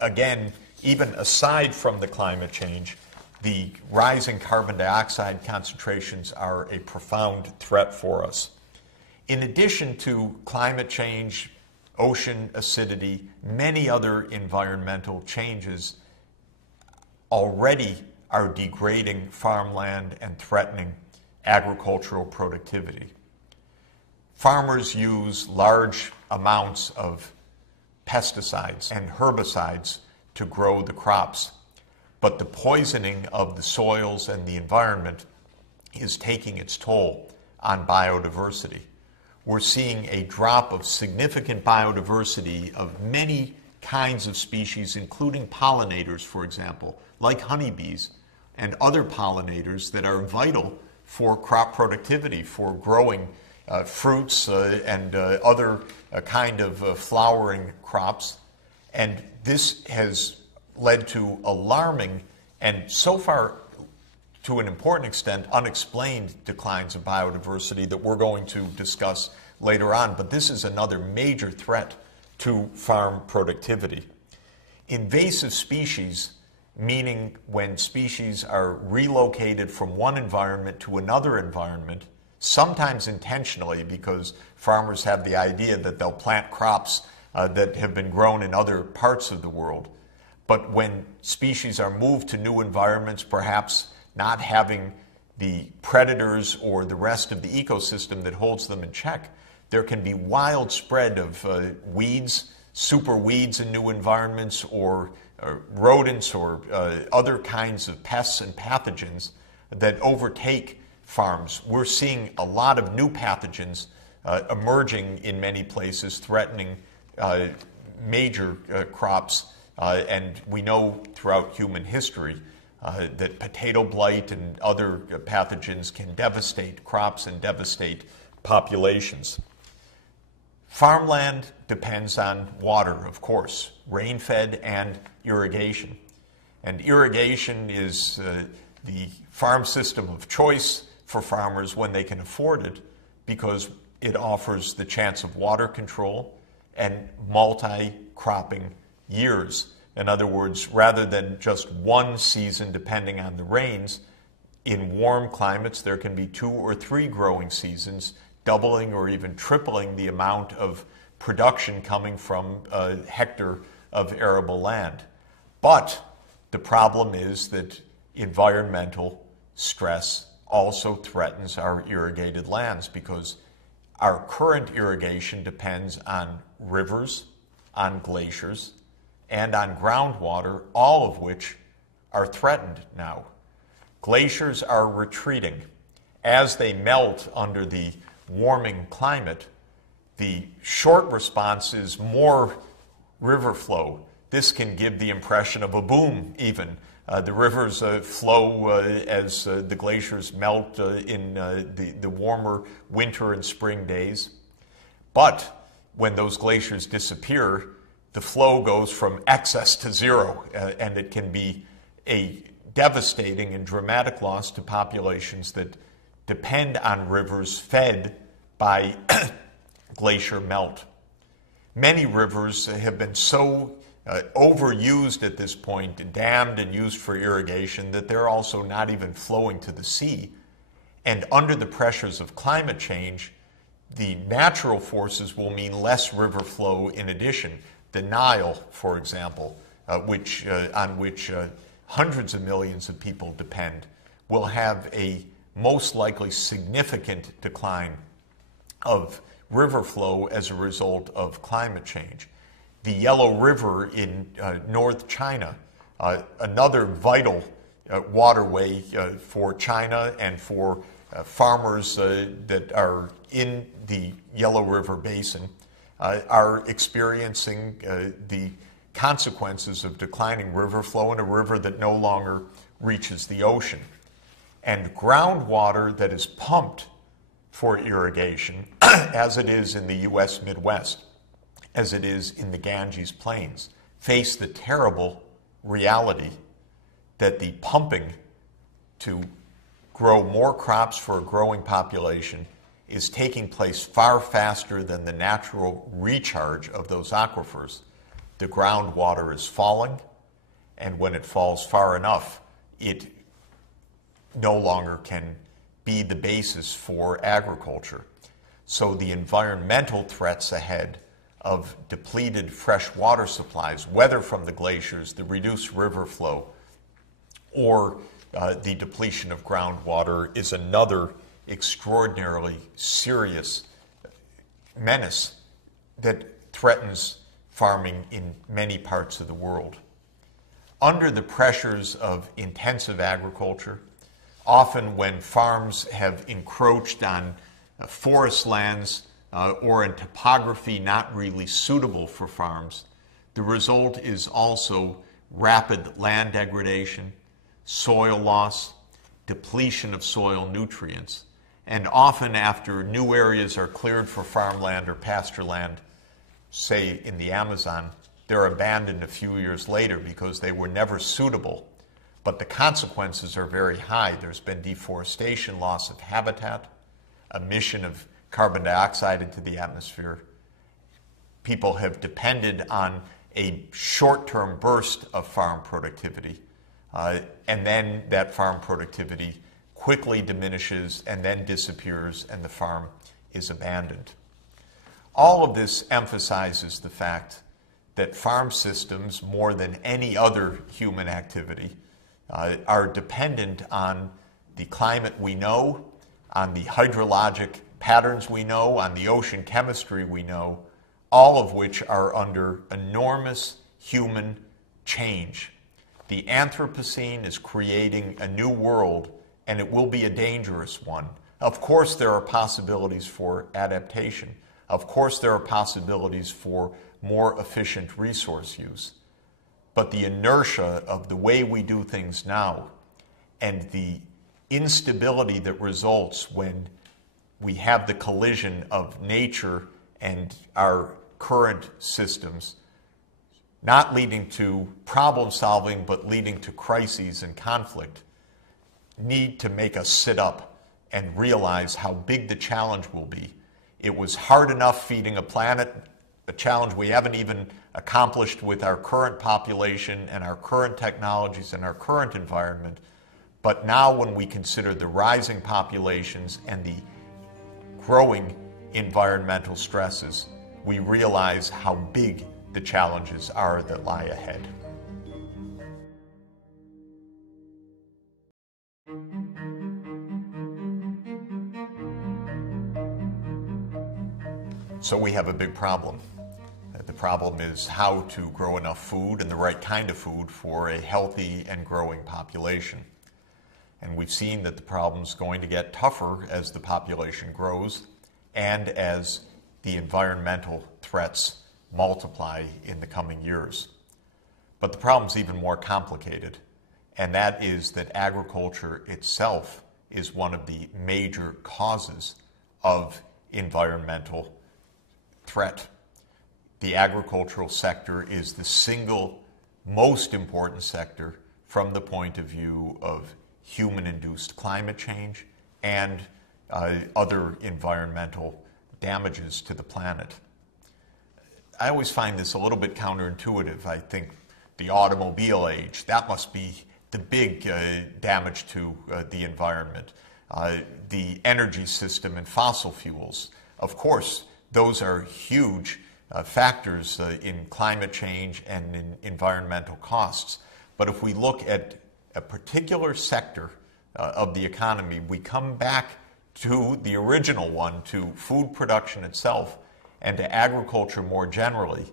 again, even aside from the climate change, the rising carbon dioxide concentrations are a profound threat for us. In addition to climate change, ocean acidity, many other environmental changes already are degrading farmland and threatening agricultural productivity. Farmers use large amounts of pesticides and herbicides to grow the crops, but the poisoning of the soils and the environment is taking its toll on biodiversity. We're seeing a drop of significant biodiversity of many kinds of species, including pollinators, for example, like honeybees and other pollinators that are vital for crop productivity, for growing fruits and other kind of flowering crops. And this has led to alarming and so far, to an important extent, unexplained declines of biodiversity that we're going to discuss later on. But this is another major threat to farm productivity. Invasive species, meaning when species are relocated from one environment to another environment, sometimes intentionally because farmers have the idea that they'll plant crops that have been grown in other parts of the world. But when species are moved to new environments, perhaps not having the predators or the rest of the ecosystem that holds them in check, there can be wild spread of weeds, super weeds in new environments, or rodents or other kinds of pests and pathogens that overtake farms. We're seeing a lot of new pathogens emerging in many places, threatening major crops. And we know throughout human history that potato blight and other pathogens can devastate crops and devastate populations. Farmland depends on water, of course, rain-fed and irrigation. And irrigation is the farm system of choice for farmers when they can afford it, because it offers the chance of water control and multi-cropping years. In other words, rather than just one season depending on the rains, in warm climates there can be 2 or 3 growing seasons, doubling or even tripling the amount of production coming from a hectare of arable land. But the problem is that environmental stress also threatens our irrigated lands, because our current irrigation depends on rivers, on glaciers, and on groundwater, all of which are threatened now. Glaciers are retreating. As they melt under the warming climate, the short response is more river flow. This can give the impression of a boom, even. The rivers flow as the glaciers melt in the warmer winter and spring days. But when those glaciers disappear, the flow goes from excess to zero, and it can be a devastating and dramatic loss to populations that depend on rivers fed by glacier melt. Many rivers have been so overused at this point, dammed and used for irrigation, that they're also not even flowing to the sea. And under the pressures of climate change, the natural forces will mean less river flow in addition. The Nile, for example, on which hundreds of millions of people depend, will have a most likely significant decline of river flow as a result of climate change. The Yellow River in North China, another vital waterway for China and for farmers that are in the Yellow River basin, are experiencing the consequences of declining river flow in a river that no longer reaches the ocean. And groundwater that is pumped for irrigation, as it is in the U.S. Midwest, as it is in the Ganges Plains, face the terrible reality that the pumping to grow more crops for a growing population is taking place far faster than the natural recharge of those aquifers. The groundwater is falling, and when it falls far enough, it no longer can be the basis for agriculture. So the environmental threats ahead of depleted fresh water supplies, whether from the glaciers, the reduced river flow, or the depletion of groundwater, is another extraordinarily serious menace that threatens farming in many parts of the world. Under the pressures of intensive agriculture, often when farms have encroached on forest lands or in topography not really suitable for farms, the result is also rapid land degradation, soil loss, depletion of soil nutrients, and often after new areas are cleared for farmland or pasture land, say in the Amazon, they're abandoned a few years later because they were never suitable. But the consequences are very high. There's been deforestation, loss of habitat, emission of carbon dioxide into the atmosphere. People have depended on a short-term burst of farm productivity, and then that farm productivity quickly diminishes and then disappears, and the farm is abandoned. All of this emphasizes the fact that farm systems, more than any other human activity, are dependent on the climate we know, on the hydrologic patterns we know, on the ocean chemistry we know, all of which are under enormous human change. The Anthropocene is creating a new world, and it will be a dangerous one. Of course, there are possibilities for adaptation. Of course, there are possibilities for more efficient resource use. But the inertia of the way we do things now and the instability that results when we have the collision of nature and our current systems, not leading to problem solving, but leading to crises and conflict, need to make us sit up and realize how big the challenge will be. It was hard enough feeding a planet, a challenge we haven't even accomplished with our current population and our current technologies and our current environment. But now when we consider the rising populations and the growing environmental stresses, we realize how big the challenges are that lie ahead. So we have a big problem. The problem is how to grow enough food and the right kind of food for a healthy and growing population. And we've seen that the problem's going to get tougher as the population grows and as the environmental threats multiply in the coming years. But the problem's even more complicated, and that is that agriculture itself is one of the major causes of environmental threat. The agricultural sector is the single most important sector from the point of view of human-induced climate change and other environmental damages to the planet. I always find this a little bit counterintuitive. I think the automobile age, that must be the big damage to the environment. The energy system and fossil fuels, of course, those are huge factors in climate change and in environmental costs. But if we look at a particular sector of the economy, we come back to the original one, to food production itself, and to agriculture more generally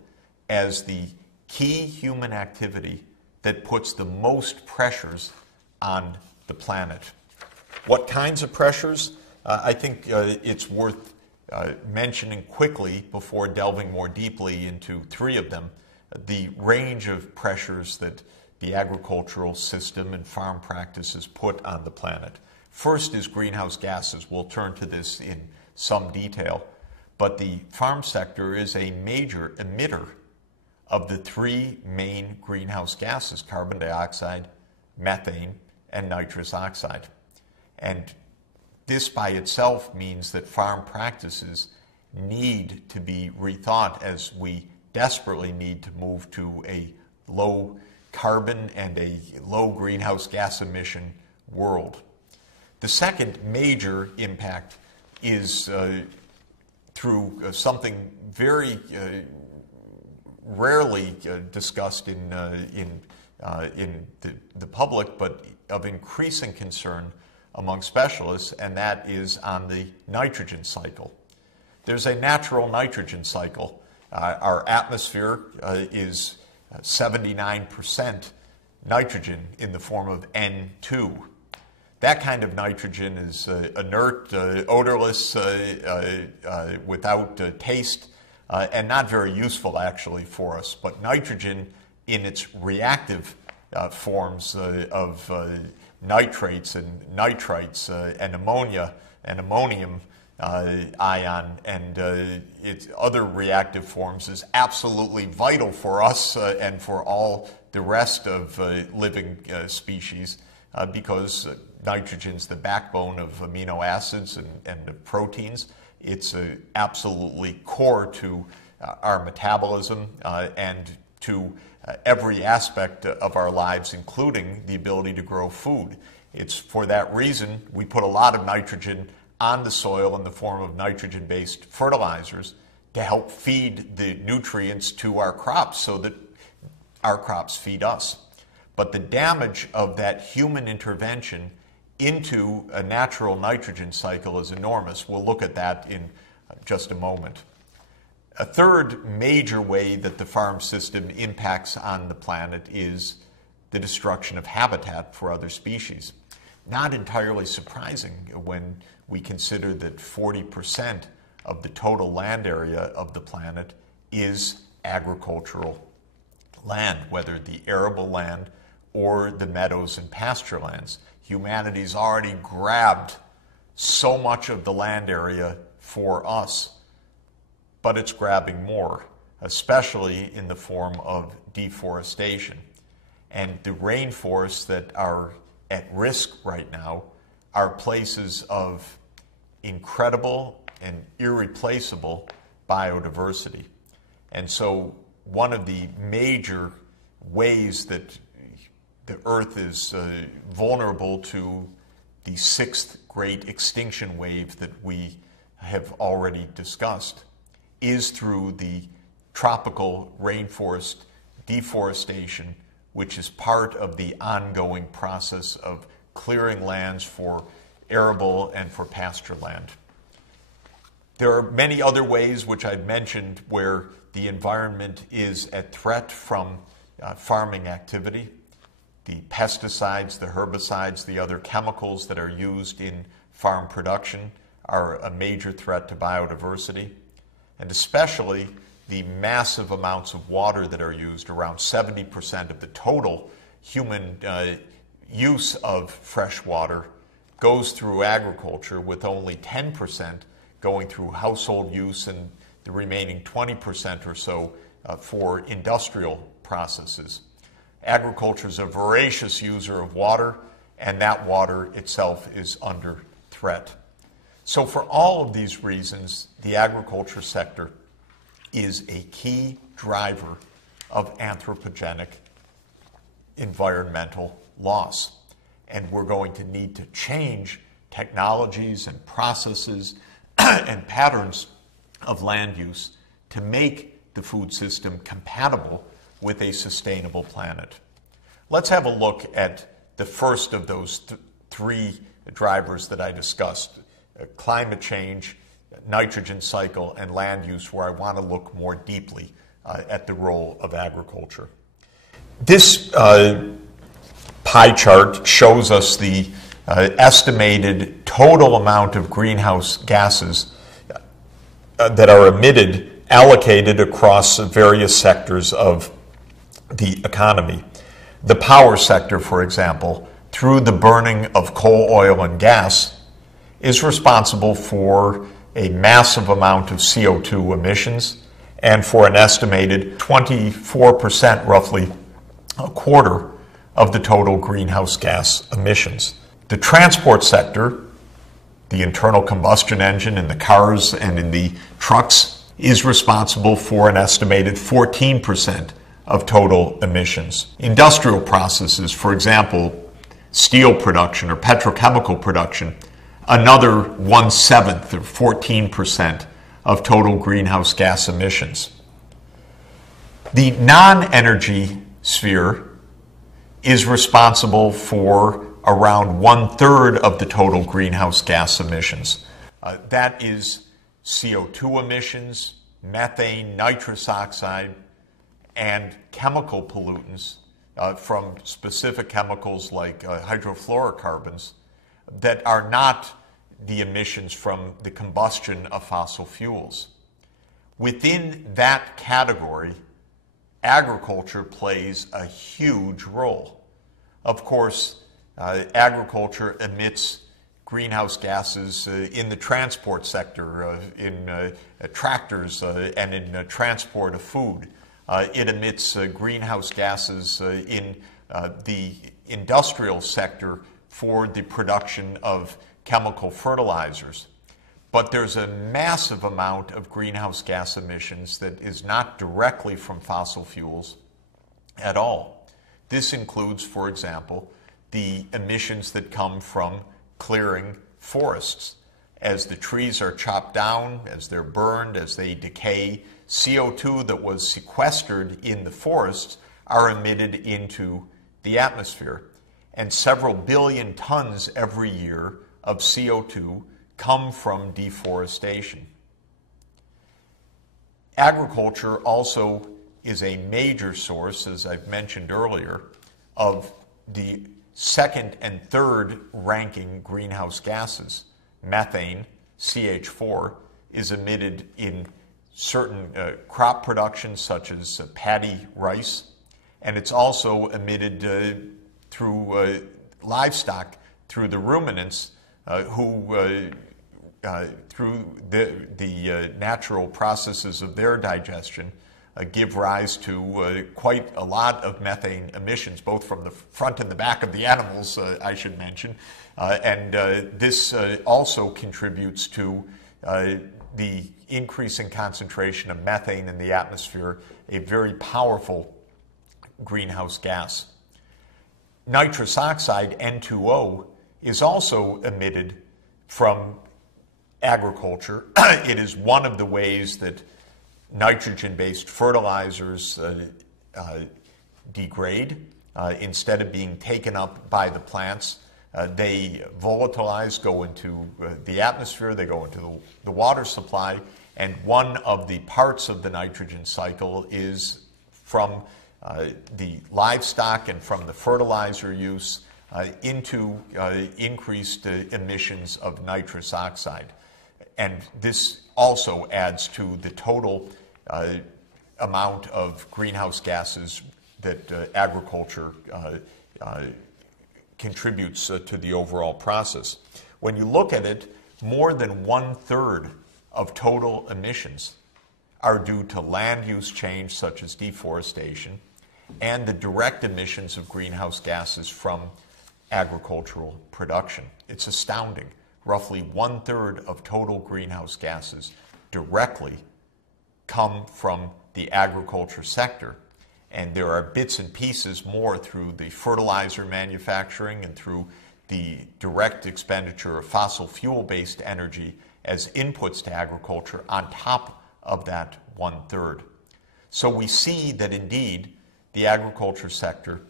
as the key human activity that puts the most pressures on the planet. What kinds of pressures? I think it's worth mentioning quickly before delving more deeply into three of them. the range of pressures that the agricultural system and farm practices put on the planet. First is greenhouse gases. We'll turn to this in some detail, but the farm sector is a major emitter of the three main greenhouse gases: carbon dioxide, methane, and nitrous oxide. And this by itself means that farm practices need to be rethought, as we desperately need to move to a low carbon and a low greenhouse gas emission world. The second major impact is through something very rarely discussed in the public, but of increasing concern among specialists, and that is on the nitrogen cycle. There's a natural nitrogen cycle. Our atmosphere is 79% nitrogen in the form of N2. That kind of nitrogen is inert, odorless, without taste, and not very useful actually for us. But nitrogen in its reactive forms of nitrates and nitrites and ammonia and ammonium ion and its other reactive forms is absolutely vital for us and for all the rest of living species because nitrogen's the backbone of amino acids and of proteins. It's absolutely core to our metabolism and to every aspect of our lives, including the ability to grow food. It's for that reason we put a lot of nitrogen on the soil in the form of nitrogen-based fertilizers to help feed the nutrients to our crops so that our crops feed us. But the damage of that human intervention into a natural nitrogen cycle is enormous. We'll look at that in just a moment. A third major way that the farm system impacts on the planet is the destruction of habitat for other species. Not entirely surprising when we consider that 40% of the total land area of the planet is agricultural land, whether the arable land or the meadows and pasture lands. Humanity's already grabbed so much of the land area for us, but it's grabbing more, especially in the form of deforestation. And the rainforests that are at risk right now are places of incredible and irreplaceable biodiversity. And so one of the major ways that the Earth is vulnerable to the sixth great extinction wave that we have already discussed is through the tropical rainforest deforestation, which is part of the ongoing process of clearing lands for arable and for pasture land. There are many other ways which I've mentioned where the environment is at threat from farming activity. The pesticides, the herbicides, the other chemicals that are used in farm production are a major threat to biodiversity, and especially the massive amounts of water that are used. Around 70% of the total human use of fresh water goes through agriculture, with only 10% going through household use and the remaining 20% or so for industrial processes. Agriculture is a voracious user of water, and that water itself is under threat. So for all of these reasons, the agriculture sector is a key driver of anthropogenic environmental loss. And we're going to need to change technologies and processes and patterns of land use to make the food system compatible with a sustainable planet. Let's have a look at the first of those three drivers that I discussed: climate change, nitrogen cycle, and land use, where I want to look more deeply at the role of agriculture. This pie chart shows us the estimated total amount of greenhouse gases that are emitted, allocated across various sectors of the economy. The power sector, for example, through the burning of coal, oil, and gas, is responsible for a massive amount of CO2 emissions and for an estimated 24%, roughly a quarter, of the total greenhouse gas emissions. The transport sector, the internal combustion engine in the cars and in the trucks, is responsible for an estimated 14% of total emissions. Industrial processes, for example, steel production or petrochemical production, another 1/7 or 14% of total greenhouse gas emissions. The non-energy sphere is responsible for around 1/3 of the total greenhouse gas emissions. That is CO2 emissions, methane, nitrous oxide, and chemical pollutants from specific chemicals like hydrofluorocarbons that are not the emissions from the combustion of fossil fuels. Within that category, agriculture plays a huge role. Of course, agriculture emits greenhouse gases in the transport sector, in tractors, and in transport of food. It emits greenhouse gases in the industrial sector for the production of chemical fertilizers. But there's a massive amount of greenhouse gas emissions that is not directly from fossil fuels at all. This includes, for example, the emissions that come from clearing forests. As the trees are chopped down, as they're burned, as they decay, CO2 that was sequestered in the forests are emitted into the atmosphere. And several billion tons every year of CO2 come from deforestation. Agriculture also is a major source, as I've mentioned earlier, of the second and third ranking greenhouse gases. Methane, CH4, is emitted in certain crop production such as paddy rice, and it's also emitted through livestock, through the ruminants who through the natural processes of their digestion give rise to quite a lot of methane emissions, both from the front and the back of the animals, I should mention. And this also contributes to the increasing concentration of methane in the atmosphere, a very powerful greenhouse gas. Nitrous oxide, N2O, is also emitted from agriculture. It is one of the ways that nitrogen-based fertilizers degrade. Instead of being taken up by the plants, they volatilize, go into the atmosphere, they go into the water supply, and one of the parts of the nitrogen cycle is from the livestock and from the fertilizer use into increased emissions of nitrous oxide. And this also adds to the total amount of greenhouse gases that agriculture contributes to the overall process. When you look at it, more than 1/3 of total emissions are due to land use change such as deforestation and the direct emissions of greenhouse gases from agricultural production. It's astounding. Roughly 1/3 of total greenhouse gases directly come from the agriculture sector. And there are bits and pieces more through the fertilizer manufacturing and through the direct expenditure of fossil fuel-based energy as inputs to agriculture on top of that 1/3. So we see that indeed the agriculture sector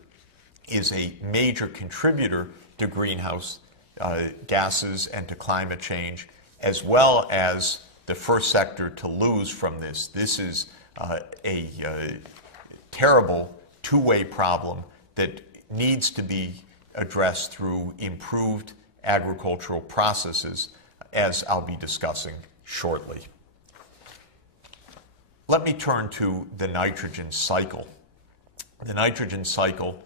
is a major contributor to greenhouse gases and to climate change, as well as the first sector to lose from this. This is a terrible two-way problem that needs to be addressed through improved agricultural processes, as I'll be discussing shortly. Let me turn to the nitrogen cycle. the nitrogen cycle,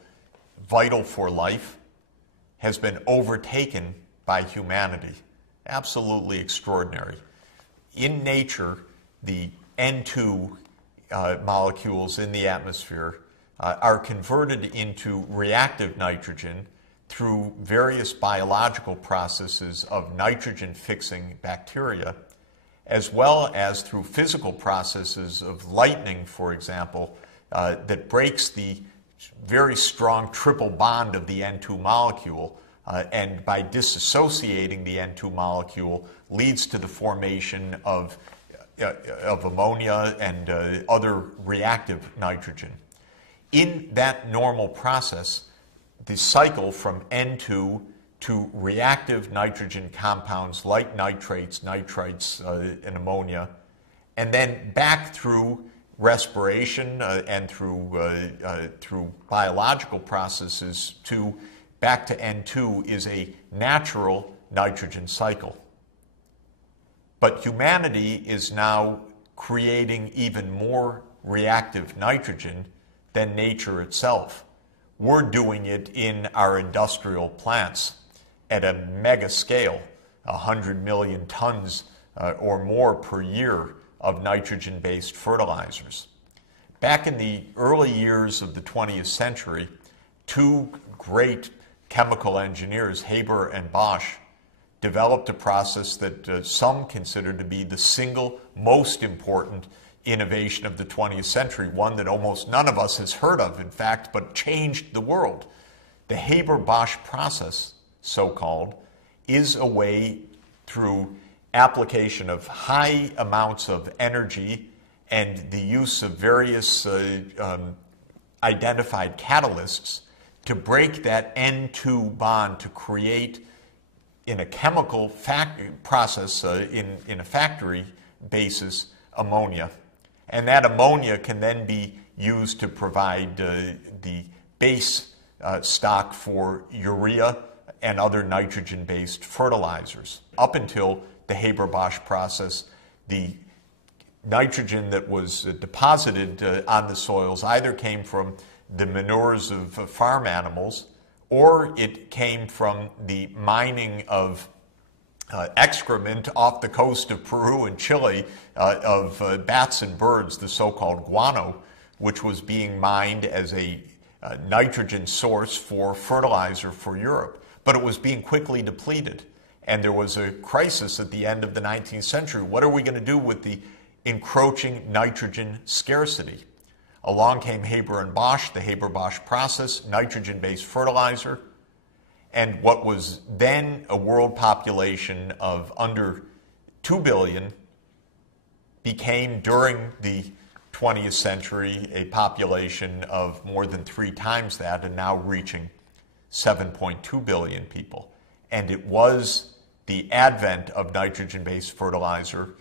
vital for life, has been overtaken by humanity. Absolutely extraordinary. In nature, the N2 molecules in the atmosphere are converted into reactive nitrogen through various biological processes of nitrogen-fixing bacteria, as well as through physical processes of lightning, for example, that breaks the very strong triple bond of the N2 molecule, and by disassociating the N2 molecule leads to the formation of ammonia and other reactive nitrogen. In that normal process, the cycle from N2 to reactive nitrogen compounds like nitrates, nitrites, and ammonia, and then back through respiration and through biological processes to back to N2 is a natural nitrogen cycle. But humanity is now creating even more reactive nitrogen than nature itself. We're doing it in our industrial plants at a mega scale, 100 million tons or more per year of nitrogen-based fertilizers. Back in the early years of the 20th century, two great chemical engineers, Haber and Bosch, developed a process that some consider to be the single most important innovation of the 20th century, one that almost none of us has heard of, in fact, but changed the world. The Haber-Bosch process, so-called, is a way through application of high amounts of energy and the use of various identified catalysts to break that N2 bond to create, in a chemical process, in a factory basis, ammonia. And that ammonia can then be used to provide the base stock for urea and other nitrogen-based fertilizers. Up until the Haber-Bosch process, the nitrogen that was deposited on the soils either came from the manures of farm animals, or it came from the mining of excrement off the coast of Peru and Chile of bats and birds, the so-called guano, which was being mined as a nitrogen source for fertilizer for Europe. But it was being quickly depleted. And there was a crisis at the end of the 19th century. What are we going to do with the encroaching nitrogen scarcity? Along came Haber and Bosch, the Haber-Bosch process, nitrogen-based fertilizer, and what was then a world population of under 2 billion became, during the 20th century, a population of more than 3 times that, and now reaching 7.2 billion people. And it was the advent of nitrogen-based fertilizer,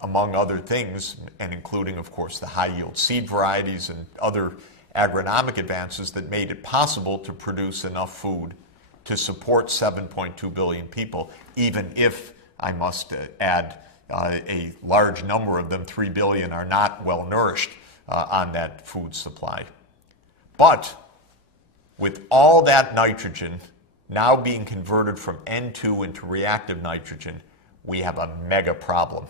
among other things, and including, of course, the high-yield seed varieties and other agronomic advances, that made it possible to produce enough food to support 7.2 billion people, even if, I must add, a large number of them, 3 billion, are not well nourished on that food supply. But with all that nitrogen now being converted from N2 into reactive nitrogen, we have a mega problem.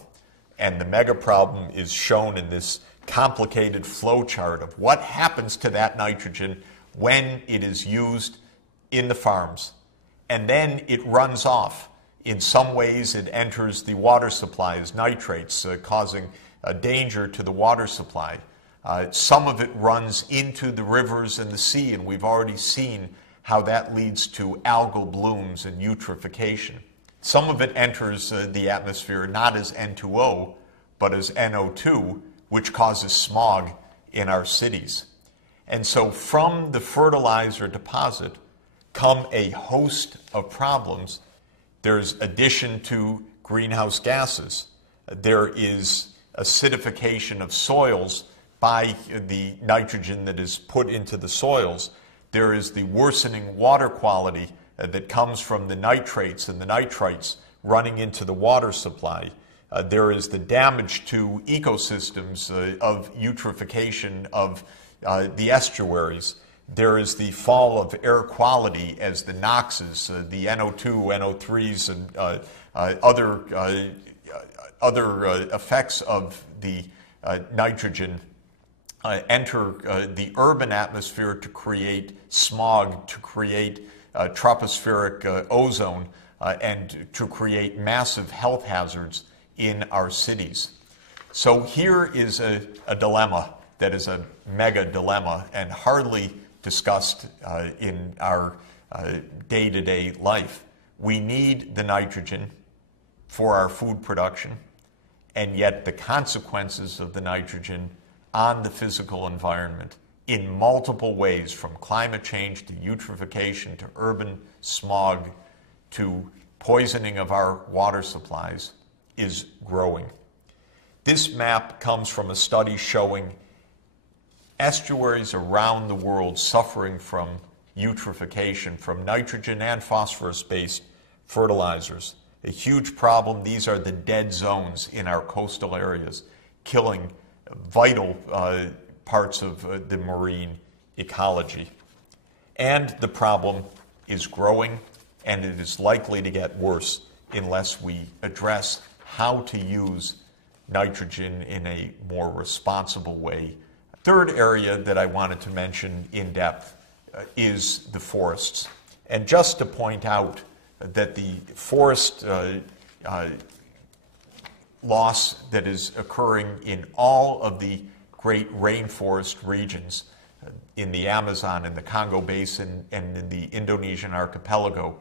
And the mega problem is shown in this complicated flow chart of what happens to that nitrogen when it is used in the farms. And then it runs off. In some ways, it enters the water supply as nitrates, causing a danger to the water supply. Some of it runs into the rivers and the sea, and we've already seen how that leads to algal blooms and eutrophication. Some of it enters the atmosphere not as N2O, but as NO2, which causes smog in our cities. And so from the fertilizer deposit come a host of problems. There's addition to greenhouse gases. There is acidification of soils by the nitrogen that is put into the soils. There is the worsening water quality that comes from the nitrates and the nitrites running into the water supply. There is the damage to ecosystems of eutrophication of the estuaries. There is the fall of air quality as the NOxes, the NO2, NO3s, and other effects of the nitrogen enter the urban atmosphere to create smog, to create tropospheric ozone, and to create massive health hazards in our cities. So here is a dilemma that is a mega dilemma and hardly discussed in our day-to-day life. We need the nitrogen for our food production, and yet the consequences of the nitrogen on the physical environment in multiple ways, from climate change to eutrophication to urban smog to poisoning of our water supplies, is growing. This map comes from a study showing estuaries around the world suffering from eutrophication, from nitrogen and phosphorus-based fertilizers. A huge problem. These are the dead zones in our coastal areas, killing vital parts of the marine ecology. And the problem is growing, and it is likely to get worse unless we address how to use nitrogen in a more responsible way. Third area that I wanted to mention in depth is the forests. And just to point out that the forest loss that is occurring in all of the great rainforest regions, in the Amazon, in the Congo Basin, and in the Indonesian archipelago,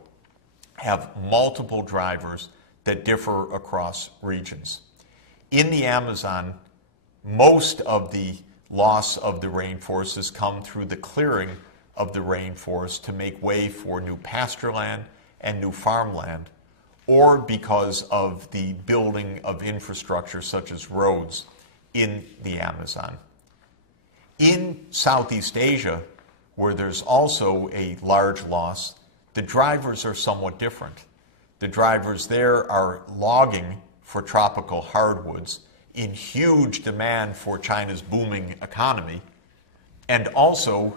have multiple drivers that differ across regions. In the Amazon, most of the loss of the rainforest has come through the clearing of the rainforest to make way for new pasture land and new farmland, or because of the building of infrastructure such as roads in the Amazon. In Southeast Asia, where there's also a large loss, the drivers are somewhat different. The drivers there are logging for tropical hardwoods in huge demand for China's booming economy, and also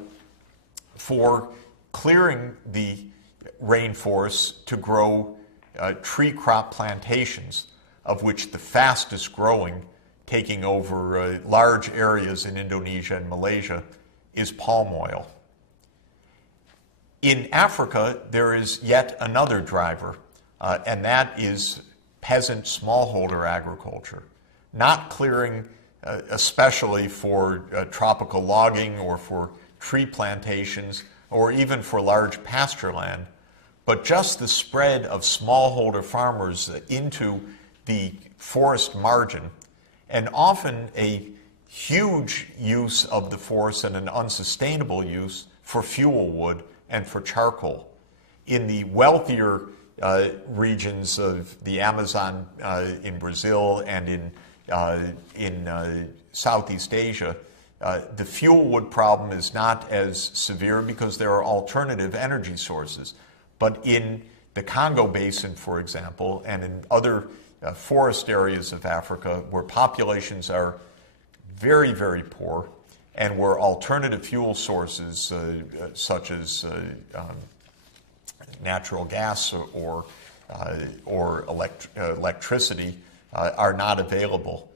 for clearing the rainforests to grow tree crop plantations, of which the fastest growing, taking over large areas in Indonesia and Malaysia, is palm oil. In Africa, there is yet another driver, and that is peasant smallholder agriculture. Not clearing especially for tropical logging or for tree plantations or even for large pasture land, but just the spread of smallholder farmers into the forest margin, and often a huge use of the forest and an unsustainable use for fuel wood and for charcoal. In the wealthier regions of the Amazon in Brazil and in Southeast Asia, the fuel wood problem is not as severe because there are alternative energy sources. But in the Congo Basin, for example, and in other forest areas of Africa where populations are very, very poor and where alternative fuel sources such as natural gas or electricity are not available,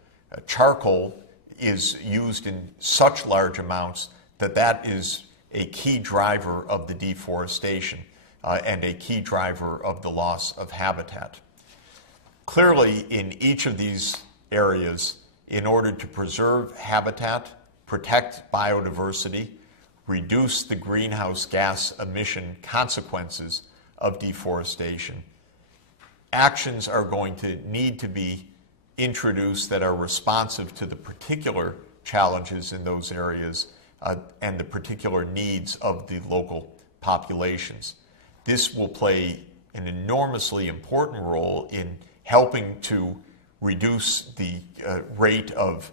charcoal is used in such large amounts that that is a key driver of the deforestation and a key driver of the loss of habitat. Clearly, in each of these areas, in order to preserve habitat, protect biodiversity, reduce the greenhouse gas emission consequences of deforestation, actions are going to need to be introduced that are responsive to the particular challenges in those areas and the particular needs of the local populations. This will play an enormously important role in helping to reduce the rate of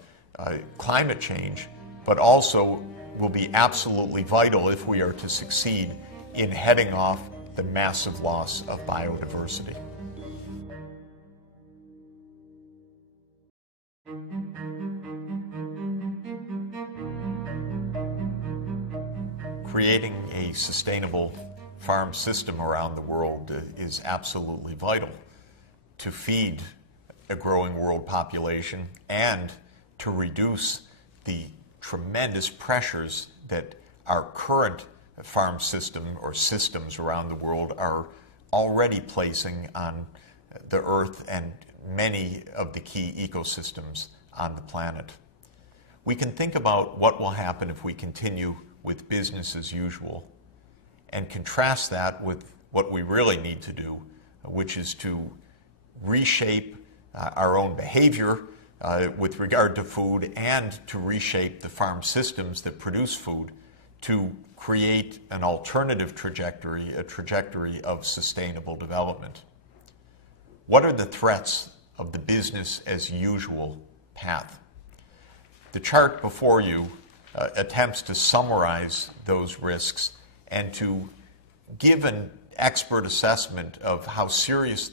climate change, but also will be absolutely vital if we are to succeed in heading off the massive loss of biodiversity. creating a sustainable farm system around the world is absolutely vital to feed a growing world population and to reduce the tremendous pressures that our current farm system or systems around the world are already placing on the earth and many of the key ecosystems on the planet. We can think about what will happen if we continue with business as usual and contrast that with what we really need to do, which is to reshape our own behavior with regard to food and to reshape the farm systems that produce food to create an alternative trajectory, a trajectory of sustainable development. What are the threats of the business as usual path? The chart before you attempts to summarize those risks and to give an expert assessment of how serious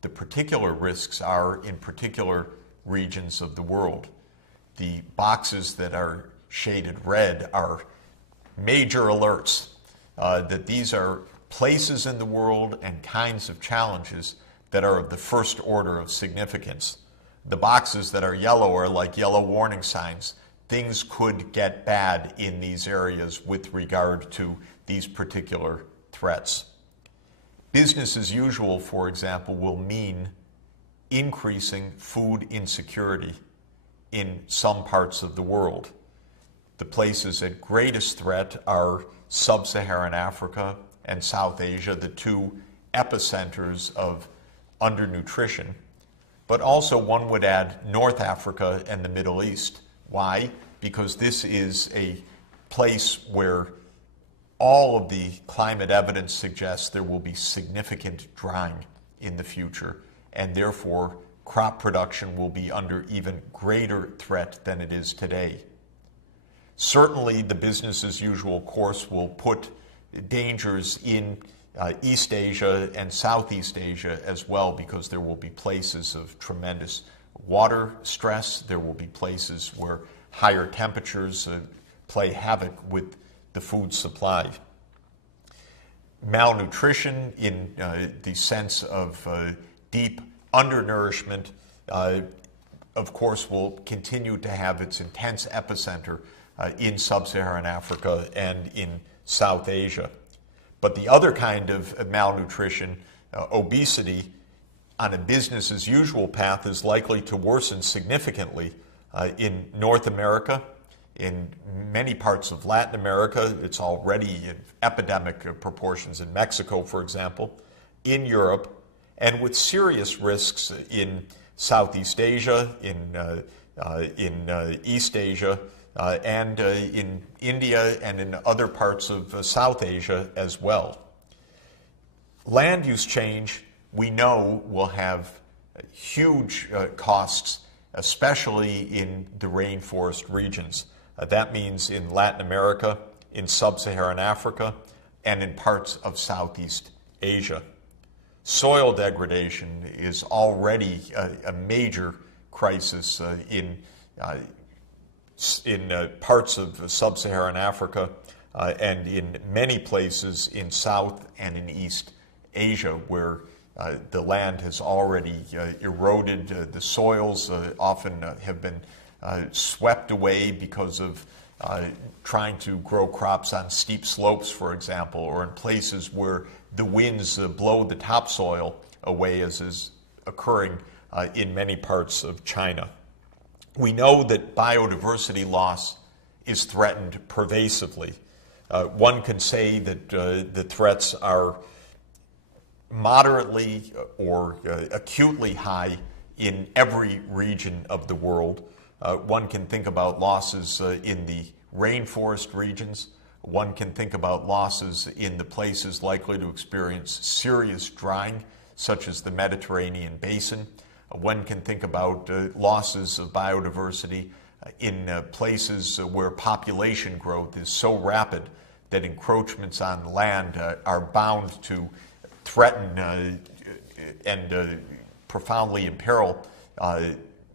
the particular risks are in particular regions of the world. The boxes that are shaded red are major alerts that these are places in the world and kinds of challenges that are of the first order of significance. The boxes that are yellow are like yellow warning signs. Things could get bad in these areas with regard to these particular threats. Business as usual, for example, will mean increasing food insecurity in some parts of the world. The places at greatest threat are sub-Saharan Africa and South Asia, the two epicenters of undernutrition, but also one would add North Africa and the Middle East. Why? Because this is a place where all of the climate evidence suggests there will be significant drying in the future, and therefore crop production will be under even greater threat than it is today. Certainly, the business as usual course will put dangers in East Asia and Southeast Asia as well, because there will be places of tremendous water stress. There will be places where higher temperatures play havoc with the food supply. Malnutrition in the sense of deep undernourishment, of course, will continue to have its intense epicenter in sub-Saharan Africa and in South Asia. But the other kind of malnutrition, obesity, on a business as usual path is likely to worsen significantly in North America, in many parts of Latin America. It's already in epidemic proportions in Mexico, for example, in Europe, and with serious risks in Southeast Asia, in East Asia, and in India and in other parts of South Asia as well. Land use change, we know, will have huge costs, especially in the rainforest regions. That means in Latin America, in sub-Saharan Africa, and in parts of Southeast Asia. Soil degradation is already a major crisis in parts of sub-Saharan Africa and in many places in South and in East Asia, where the land has already eroded. The soils often have been swept away because of trying to grow crops on steep slopes, for example, or in places where the winds blow the topsoil away, as is occurring in many parts of China. We know that biodiversity loss is threatened pervasively. One can say that the threats are moderately or acutely high in every region of the world. One can think about losses in the rainforest regions. One can think about losses in the places likely to experience serious drying, such as the Mediterranean basin. One can think about losses of biodiversity in places where population growth is so rapid that encroachments on land are bound to threaten and profoundly imperil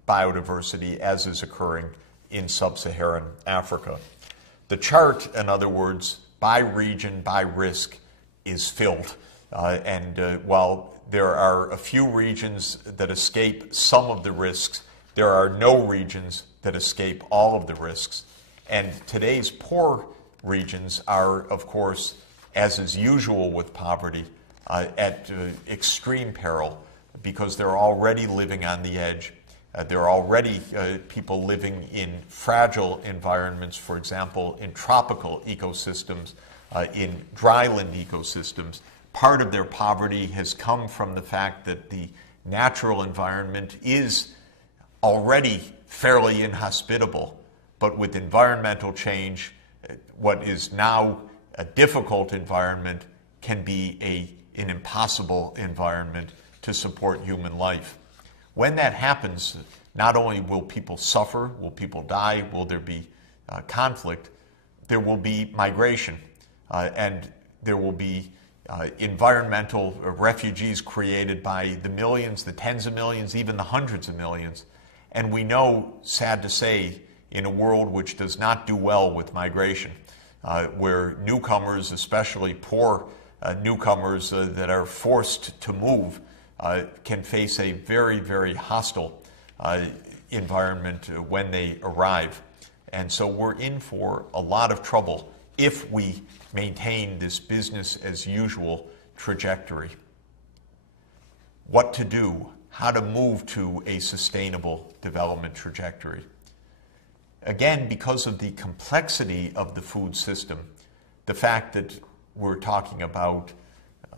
biodiversity, as is occurring in sub-Saharan Africa. The chart, in other words, by region, by risk, is filled. While there are a few regions that escape some of the risks, there are no regions that escape all of the risks. And today's poor regions are, of course, as is usual with poverty, at extreme peril because they're already living on the edge. There are already people living in fragile environments, for example, in tropical ecosystems, in dryland ecosystems. Part of their poverty has come from the fact that the natural environment is already fairly inhospitable, but with environmental change, what is now a difficult environment can be an impossible environment to support human life. When that happens, not only will people suffer, will people die, will there be conflict, there will be migration, and there will be environmental refugees created by the millions, the tens of millions, even the hundreds of millions. And we know, sad to say, in a world which does not do well with migration, where newcomers, especially poor newcomers that are forced to move, can face a very, very hostile environment when they arrive. And so we're in for a lot of trouble if we maintain this business as usual trajectory. What to do, how to move to a sustainable development trajectory. Again, because of the complexity of the food system, the fact that we're talking about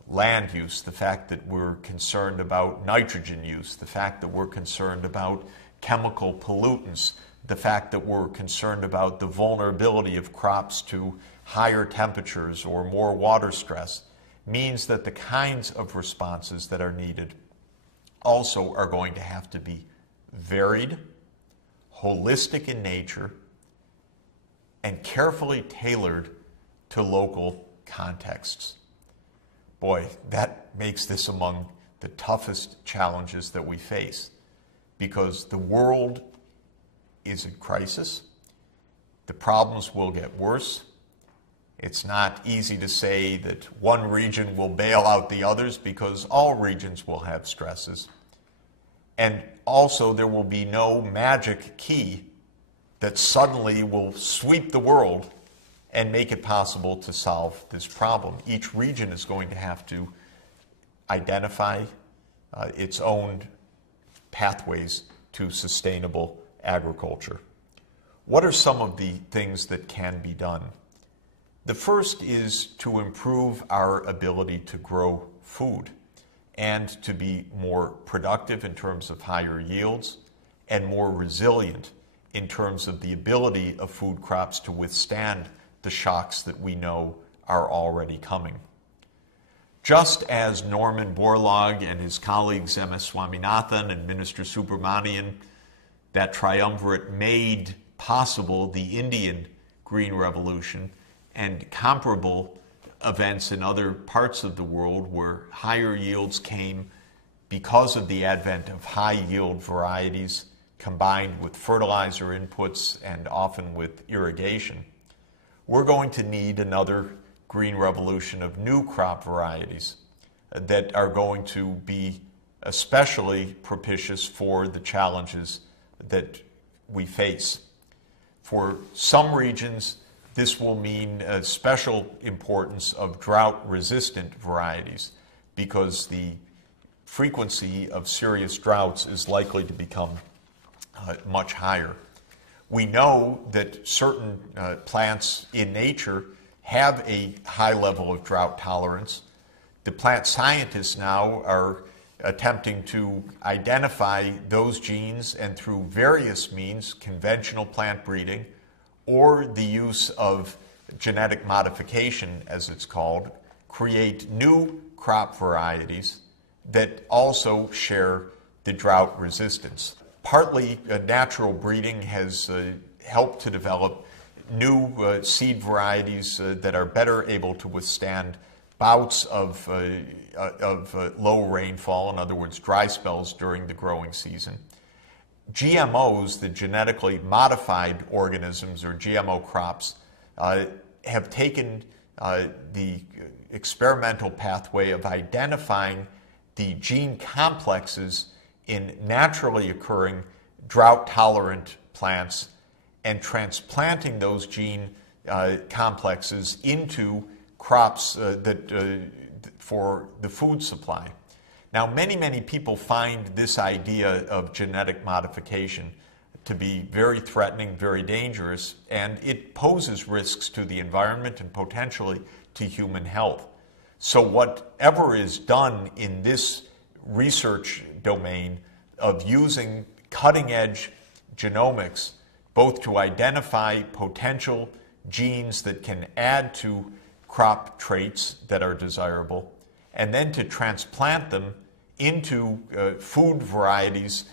land use, the fact that we're concerned about nitrogen use, the fact that we're concerned about chemical pollutants, the fact that we're concerned about the vulnerability of crops to higher temperatures or more water stress, means that the kinds of responses that are needed also are going to have to be varied, holistic in nature, and carefully tailored to local contexts. Boy, that makes this among the toughest challenges that we face, because the world is in crisis. The problems will get worse. It's not easy to say that one region will bail out the others, because all regions will have stresses. And also, there will be no magic key that suddenly will sweep the world and make it possible to solve this problem. Each region is going to have to identify its own pathways to sustainable agriculture. What are some of the things that can be done? The first is to improve our ability to grow food and to be more productive in terms of higher yields and more resilient in terms of the ability of food crops to withstand the shocks that we know are already coming. Just as Norman Borlaug and his colleagues MS Swaminathan and Minister Subramanian, that triumvirate, made possible the Indian Green Revolution and comparable events in other parts of the world where higher yields came because of the advent of high-yield varieties combined with fertilizer inputs and often with irrigation, we're going to need another green revolution of new crop varieties that are going to be especially propitious for the challenges that we face. For some regions, this will mean a special importance of drought-resistant varieties, because the frequency of serious droughts is likely to become much higher. We know that certain plants in nature have a high level of drought tolerance. The plant scientists now are attempting to identify those genes, and through various means, conventional plant breeding or the use of genetic modification, as it's called, create new crop varieties that also share the drought resistance. Partly, natural breeding has helped to develop new seed varieties that are better able to withstand bouts of low rainfall, in other words, dry spells during the growing season. GMOs, the genetically modified organisms, or GMO crops, have taken the experimental pathway of identifying the gene complexes in naturally occurring drought-tolerant plants and transplanting those gene complexes into crops for the food supply. Now, many people find this idea of genetic modification to be very threatening, very dangerous, and it poses risks to the environment and potentially to human health. So whatever is done in this research domain of using cutting-edge genomics, both to identify potential genes that can add to crop traits that are desirable, and then to transplant them into food varieties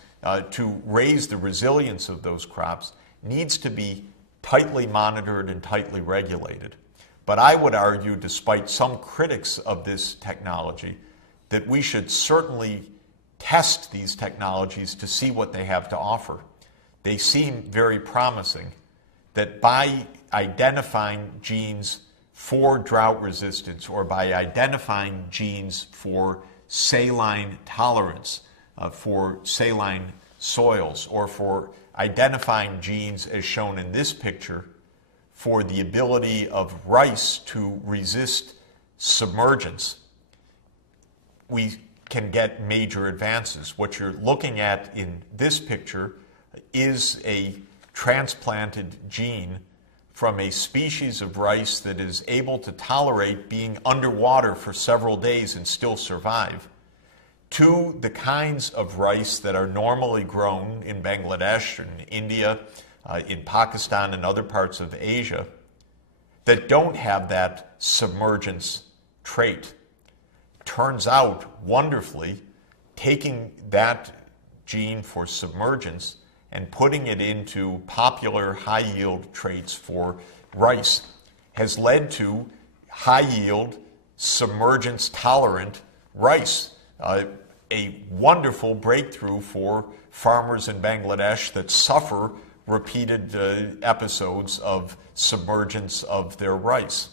to raise the resilience of those crops, needs to be tightly monitored and tightly regulated. But I would argue, despite some critics of this technology, that we should certainly test these technologies to see what they have to offer. They seem very promising, that by identifying genes for drought resistance or by identifying genes for saline tolerance, for saline soils, or for identifying genes, as shown in this picture, for the ability of rice to resist submergence, we can get major advances. What you're looking at in this picture is a transplanted gene from a species of rice that is able to tolerate being underwater for several days and still survive, to the kinds of rice that are normally grown in Bangladesh and India, in Pakistan and other parts of Asia, that don't have that submergence trait. Turns out, wonderfully, taking that gene for submergence and putting it into popular high-yield traits for rice has led to high-yield, submergence-tolerant rice. A wonderful breakthrough for farmers in Bangladesh that suffer repeated episodes of submergence of their rice.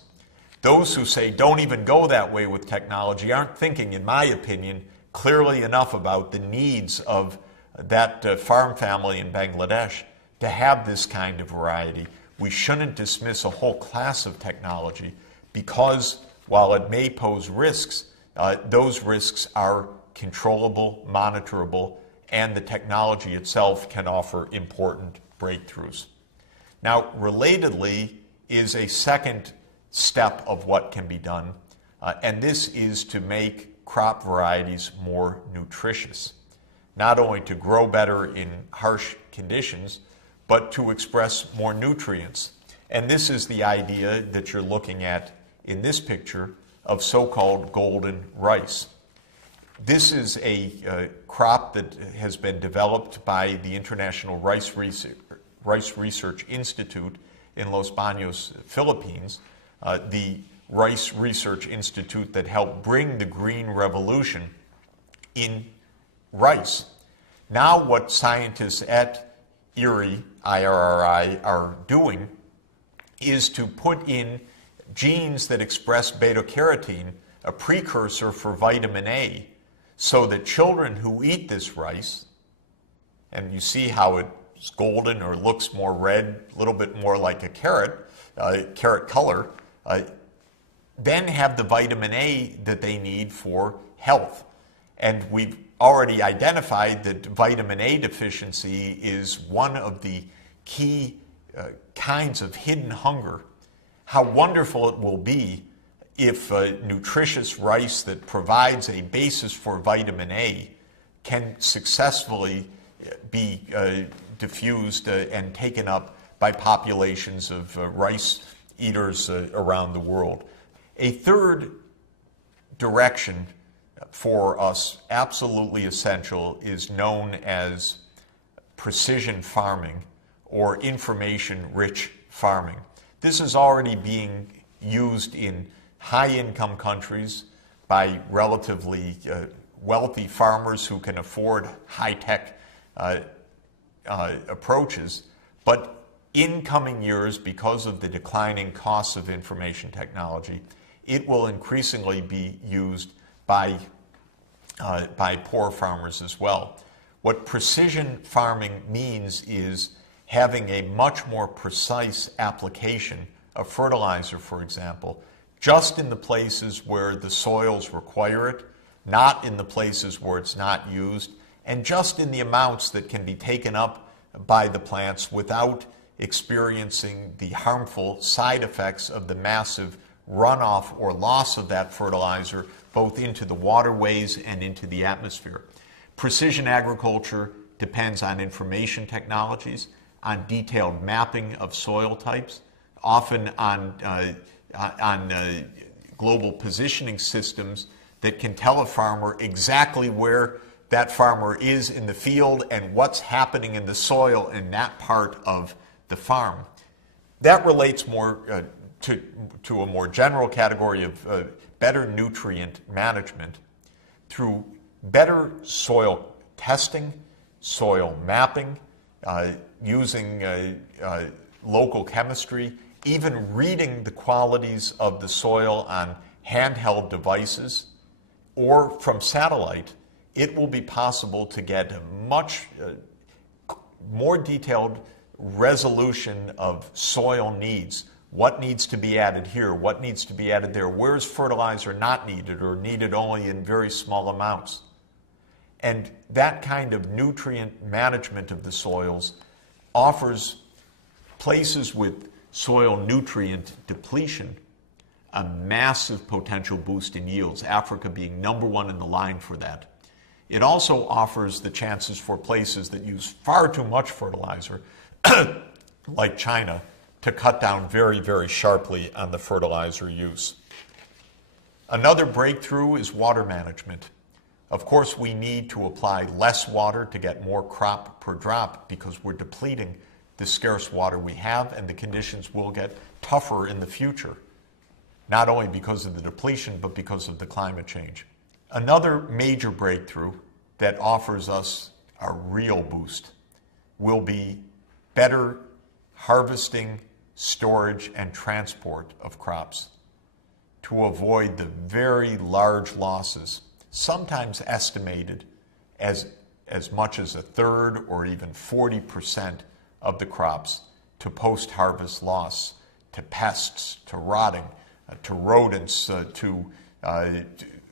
Those who say don't even go that way with technology aren't thinking, in my opinion, clearly enough about the needs of that farm family in Bangladesh to have this kind of variety. We shouldn't dismiss a whole class of technology because, while it may pose risks, those risks are controllable, monitorable, and the technology itself can offer important breakthroughs. Now, relatedly is a second step of what can be done, and this is to make crop varieties more nutritious, not only to grow better in harsh conditions, but to express more nutrients. And this is the idea that you're looking at in this picture of so-called golden rice. This is a crop that has been developed by the International Rice Research Institute in Los Baños, Philippines, the Rice Research Institute that helped bring the Green Revolution in rice. Now what scientists at IRRI are doing is to put in genes that express beta-carotene, a precursor for vitamin A, so that children who eat this rice, and you see how it's golden or looks more red, a little bit more like a carrot color, then have the vitamin A that they need for health. And we've already identified that vitamin A deficiency is one of the key kinds of hidden hunger. How wonderful it will be if nutritious rice that provides a basis for vitamin A can successfully be diffused and taken up by populations of rice eaters around the world. A third direction for us, absolutely essential, is known as precision farming or information-rich farming. This is already being used in high-income countries by relatively wealthy farmers who can afford high-tech approaches, but in coming years, because of the declining costs of information technology, it will increasingly be used by poor farmers as well. What precision farming means is having a much more precise application of fertilizer, for example, just in the places where the soils require it, not in the places where it's not used, and just in the amounts that can be taken up by the plants without experiencing the harmful side effects of the massive runoff or loss of that fertilizer both into the waterways and into the atmosphere. Precision agriculture depends on information technologies, on detailed mapping of soil types, often on global positioning systems that can tell a farmer exactly where that farmer is in the field and what's happening in the soil in that part of the farm. That relates more to a more general category of better nutrient management through better soil testing, soil mapping, using local chemistry, even reading the qualities of the soil on handheld devices or from satellite. It will be possible to get a much more detailed resolution of soil needs. What needs to be added here? What needs to be added there? Where's fertilizer not needed or needed only in very small amounts? And that kind of nutrient management of the soils offers places with soil nutrient depletion a massive potential boost in yields, Africa being #1 in the line for that. It also offers the chances for places that use far too much fertilizer, like China, to cut down very, very sharply on the fertilizer use. Another breakthrough is water management. Of course, we need to apply less water to get more crop per drop because we're depleting the scarce water we have, and the conditions will get tougher in the future, not only because of the depletion, but because of the climate change. Another major breakthrough that offers us a real boost will be better harvesting, storage, and transport of crops to avoid the very large losses, sometimes estimated as much as 1/3 or even 40% of the crops, to post-harvest loss, to pests, to rotting, to rodents, to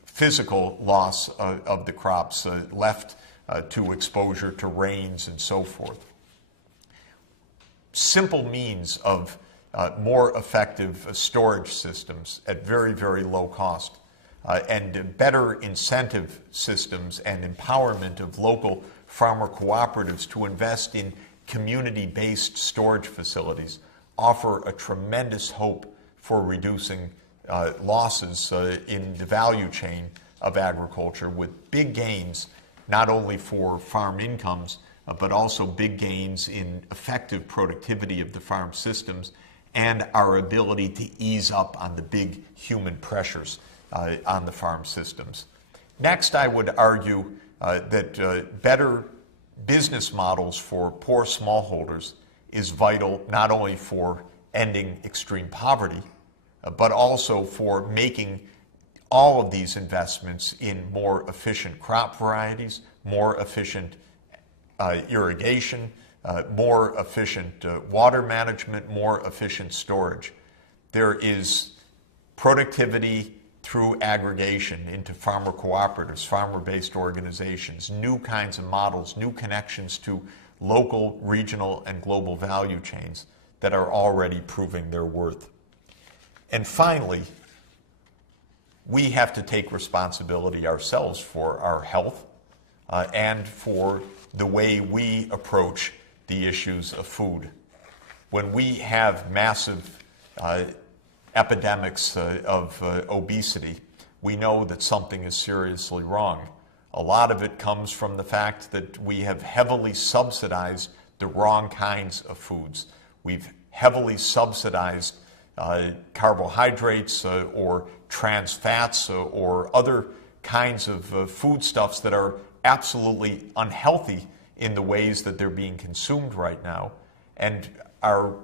physical loss of the crops, left to exposure to rains and so forth. Simple means of more effective storage systems at very, very low cost, and better incentive systems and empowerment of local farmer cooperatives to invest in community-based storage facilities offer a tremendous hope for reducing losses in the value chain of agriculture, with big gains not only for farm incomes, but also big gains in effective productivity of the farm systems and our ability to ease up on the big human pressures on the farm systems. Next, I would argue that better business models for poor smallholders is vital not only for ending extreme poverty, but also for making all of these investments in more efficient crop varieties, more efficient irrigation, more efficient water management, more efficient storage. There is productivity through aggregation into farmer cooperatives, farmer-based organizations, new kinds of models, new connections to local, regional, and global value chains that are already proving their worth. And finally, we have to take responsibility ourselves for our health and for the way we approach the issues of food. When we have massive epidemics of obesity, we know that something is seriously wrong. A lot of it comes from the fact that we have heavily subsidized the wrong kinds of foods. We've heavily subsidized carbohydrates or trans fats or other kinds of foodstuffs that are absolutely unhealthy in the ways that they're being consumed right now. And our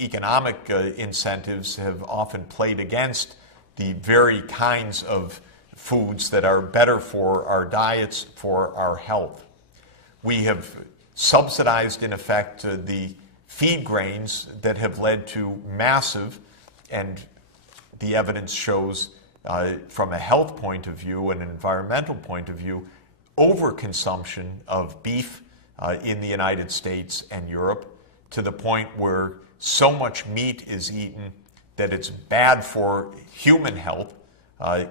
economic incentives have often played against the very kinds of foods that are better for our diets, for our health. We have subsidized, in effect, the feed grains that have led to massive, and the evidence shows from a health point of view and an environmental point of view, overconsumption of beef in the United States and Europe, to the point where so much meat is eaten that it's bad for human health,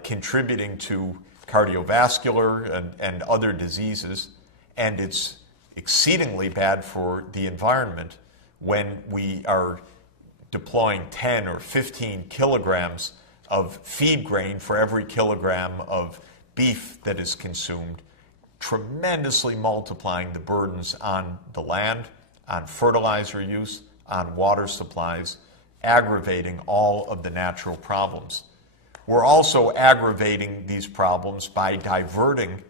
contributing to cardiovascular and other diseases, and it's exceedingly bad for the environment when we are deploying 10 or 15 kilograms of feed grain for every kilogram of beef that is consumed, tremendously multiplying the burdens on the land, on fertilizer use, on water supplies, aggravating all of the natural problems. We're also aggravating these problems by diverting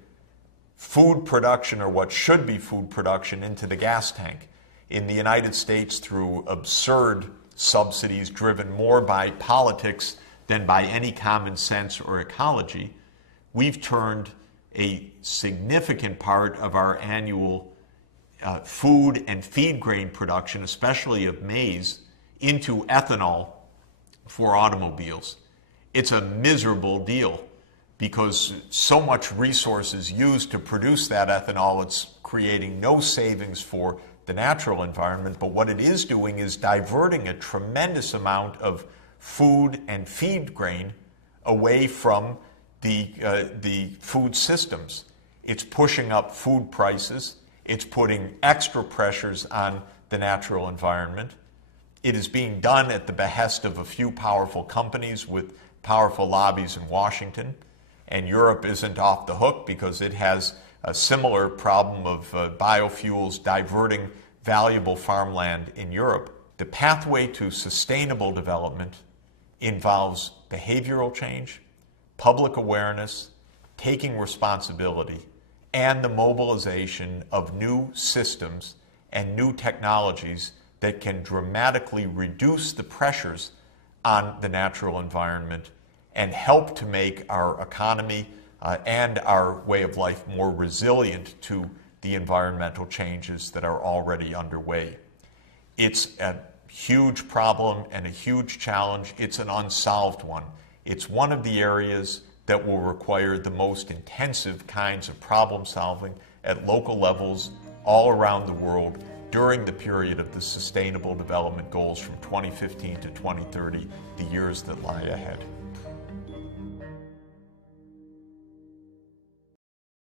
food production, or what should be food production, into the gas tank. In the United States, through absurd subsidies driven more by politics than by any common sense or ecology, we've turned a significant part of our annual food and feed grain production, especially of maize, into ethanol for automobiles. It's a miserable deal because so much resources used to produce that ethanol, it's creating no savings for the natural environment, but what it is doing is diverting a tremendous amount of food and feed grain away from the food systems. It's pushing up food prices. It's putting extra pressures on the natural environment. It is being done at the behest of a few powerful companies with powerful lobbies in Washington. And Europe isn't off the hook because it has a similar problem of biofuels diverting valuable farmland in Europe. The pathway to sustainable development involves behavioral change, public awareness, taking responsibility, and the mobilization of new systems and new technologies that can dramatically reduce the pressures on the natural environment and help to make our economy and our way of life more resilient to the environmental changes that are already underway. It's a huge problem and a huge challenge. It's an unsolved one. It's one of the areas that will require the most intensive kinds of problem solving at local levels all around the world during the period of the Sustainable Development Goals from 2015 to 2030, the years that lie ahead.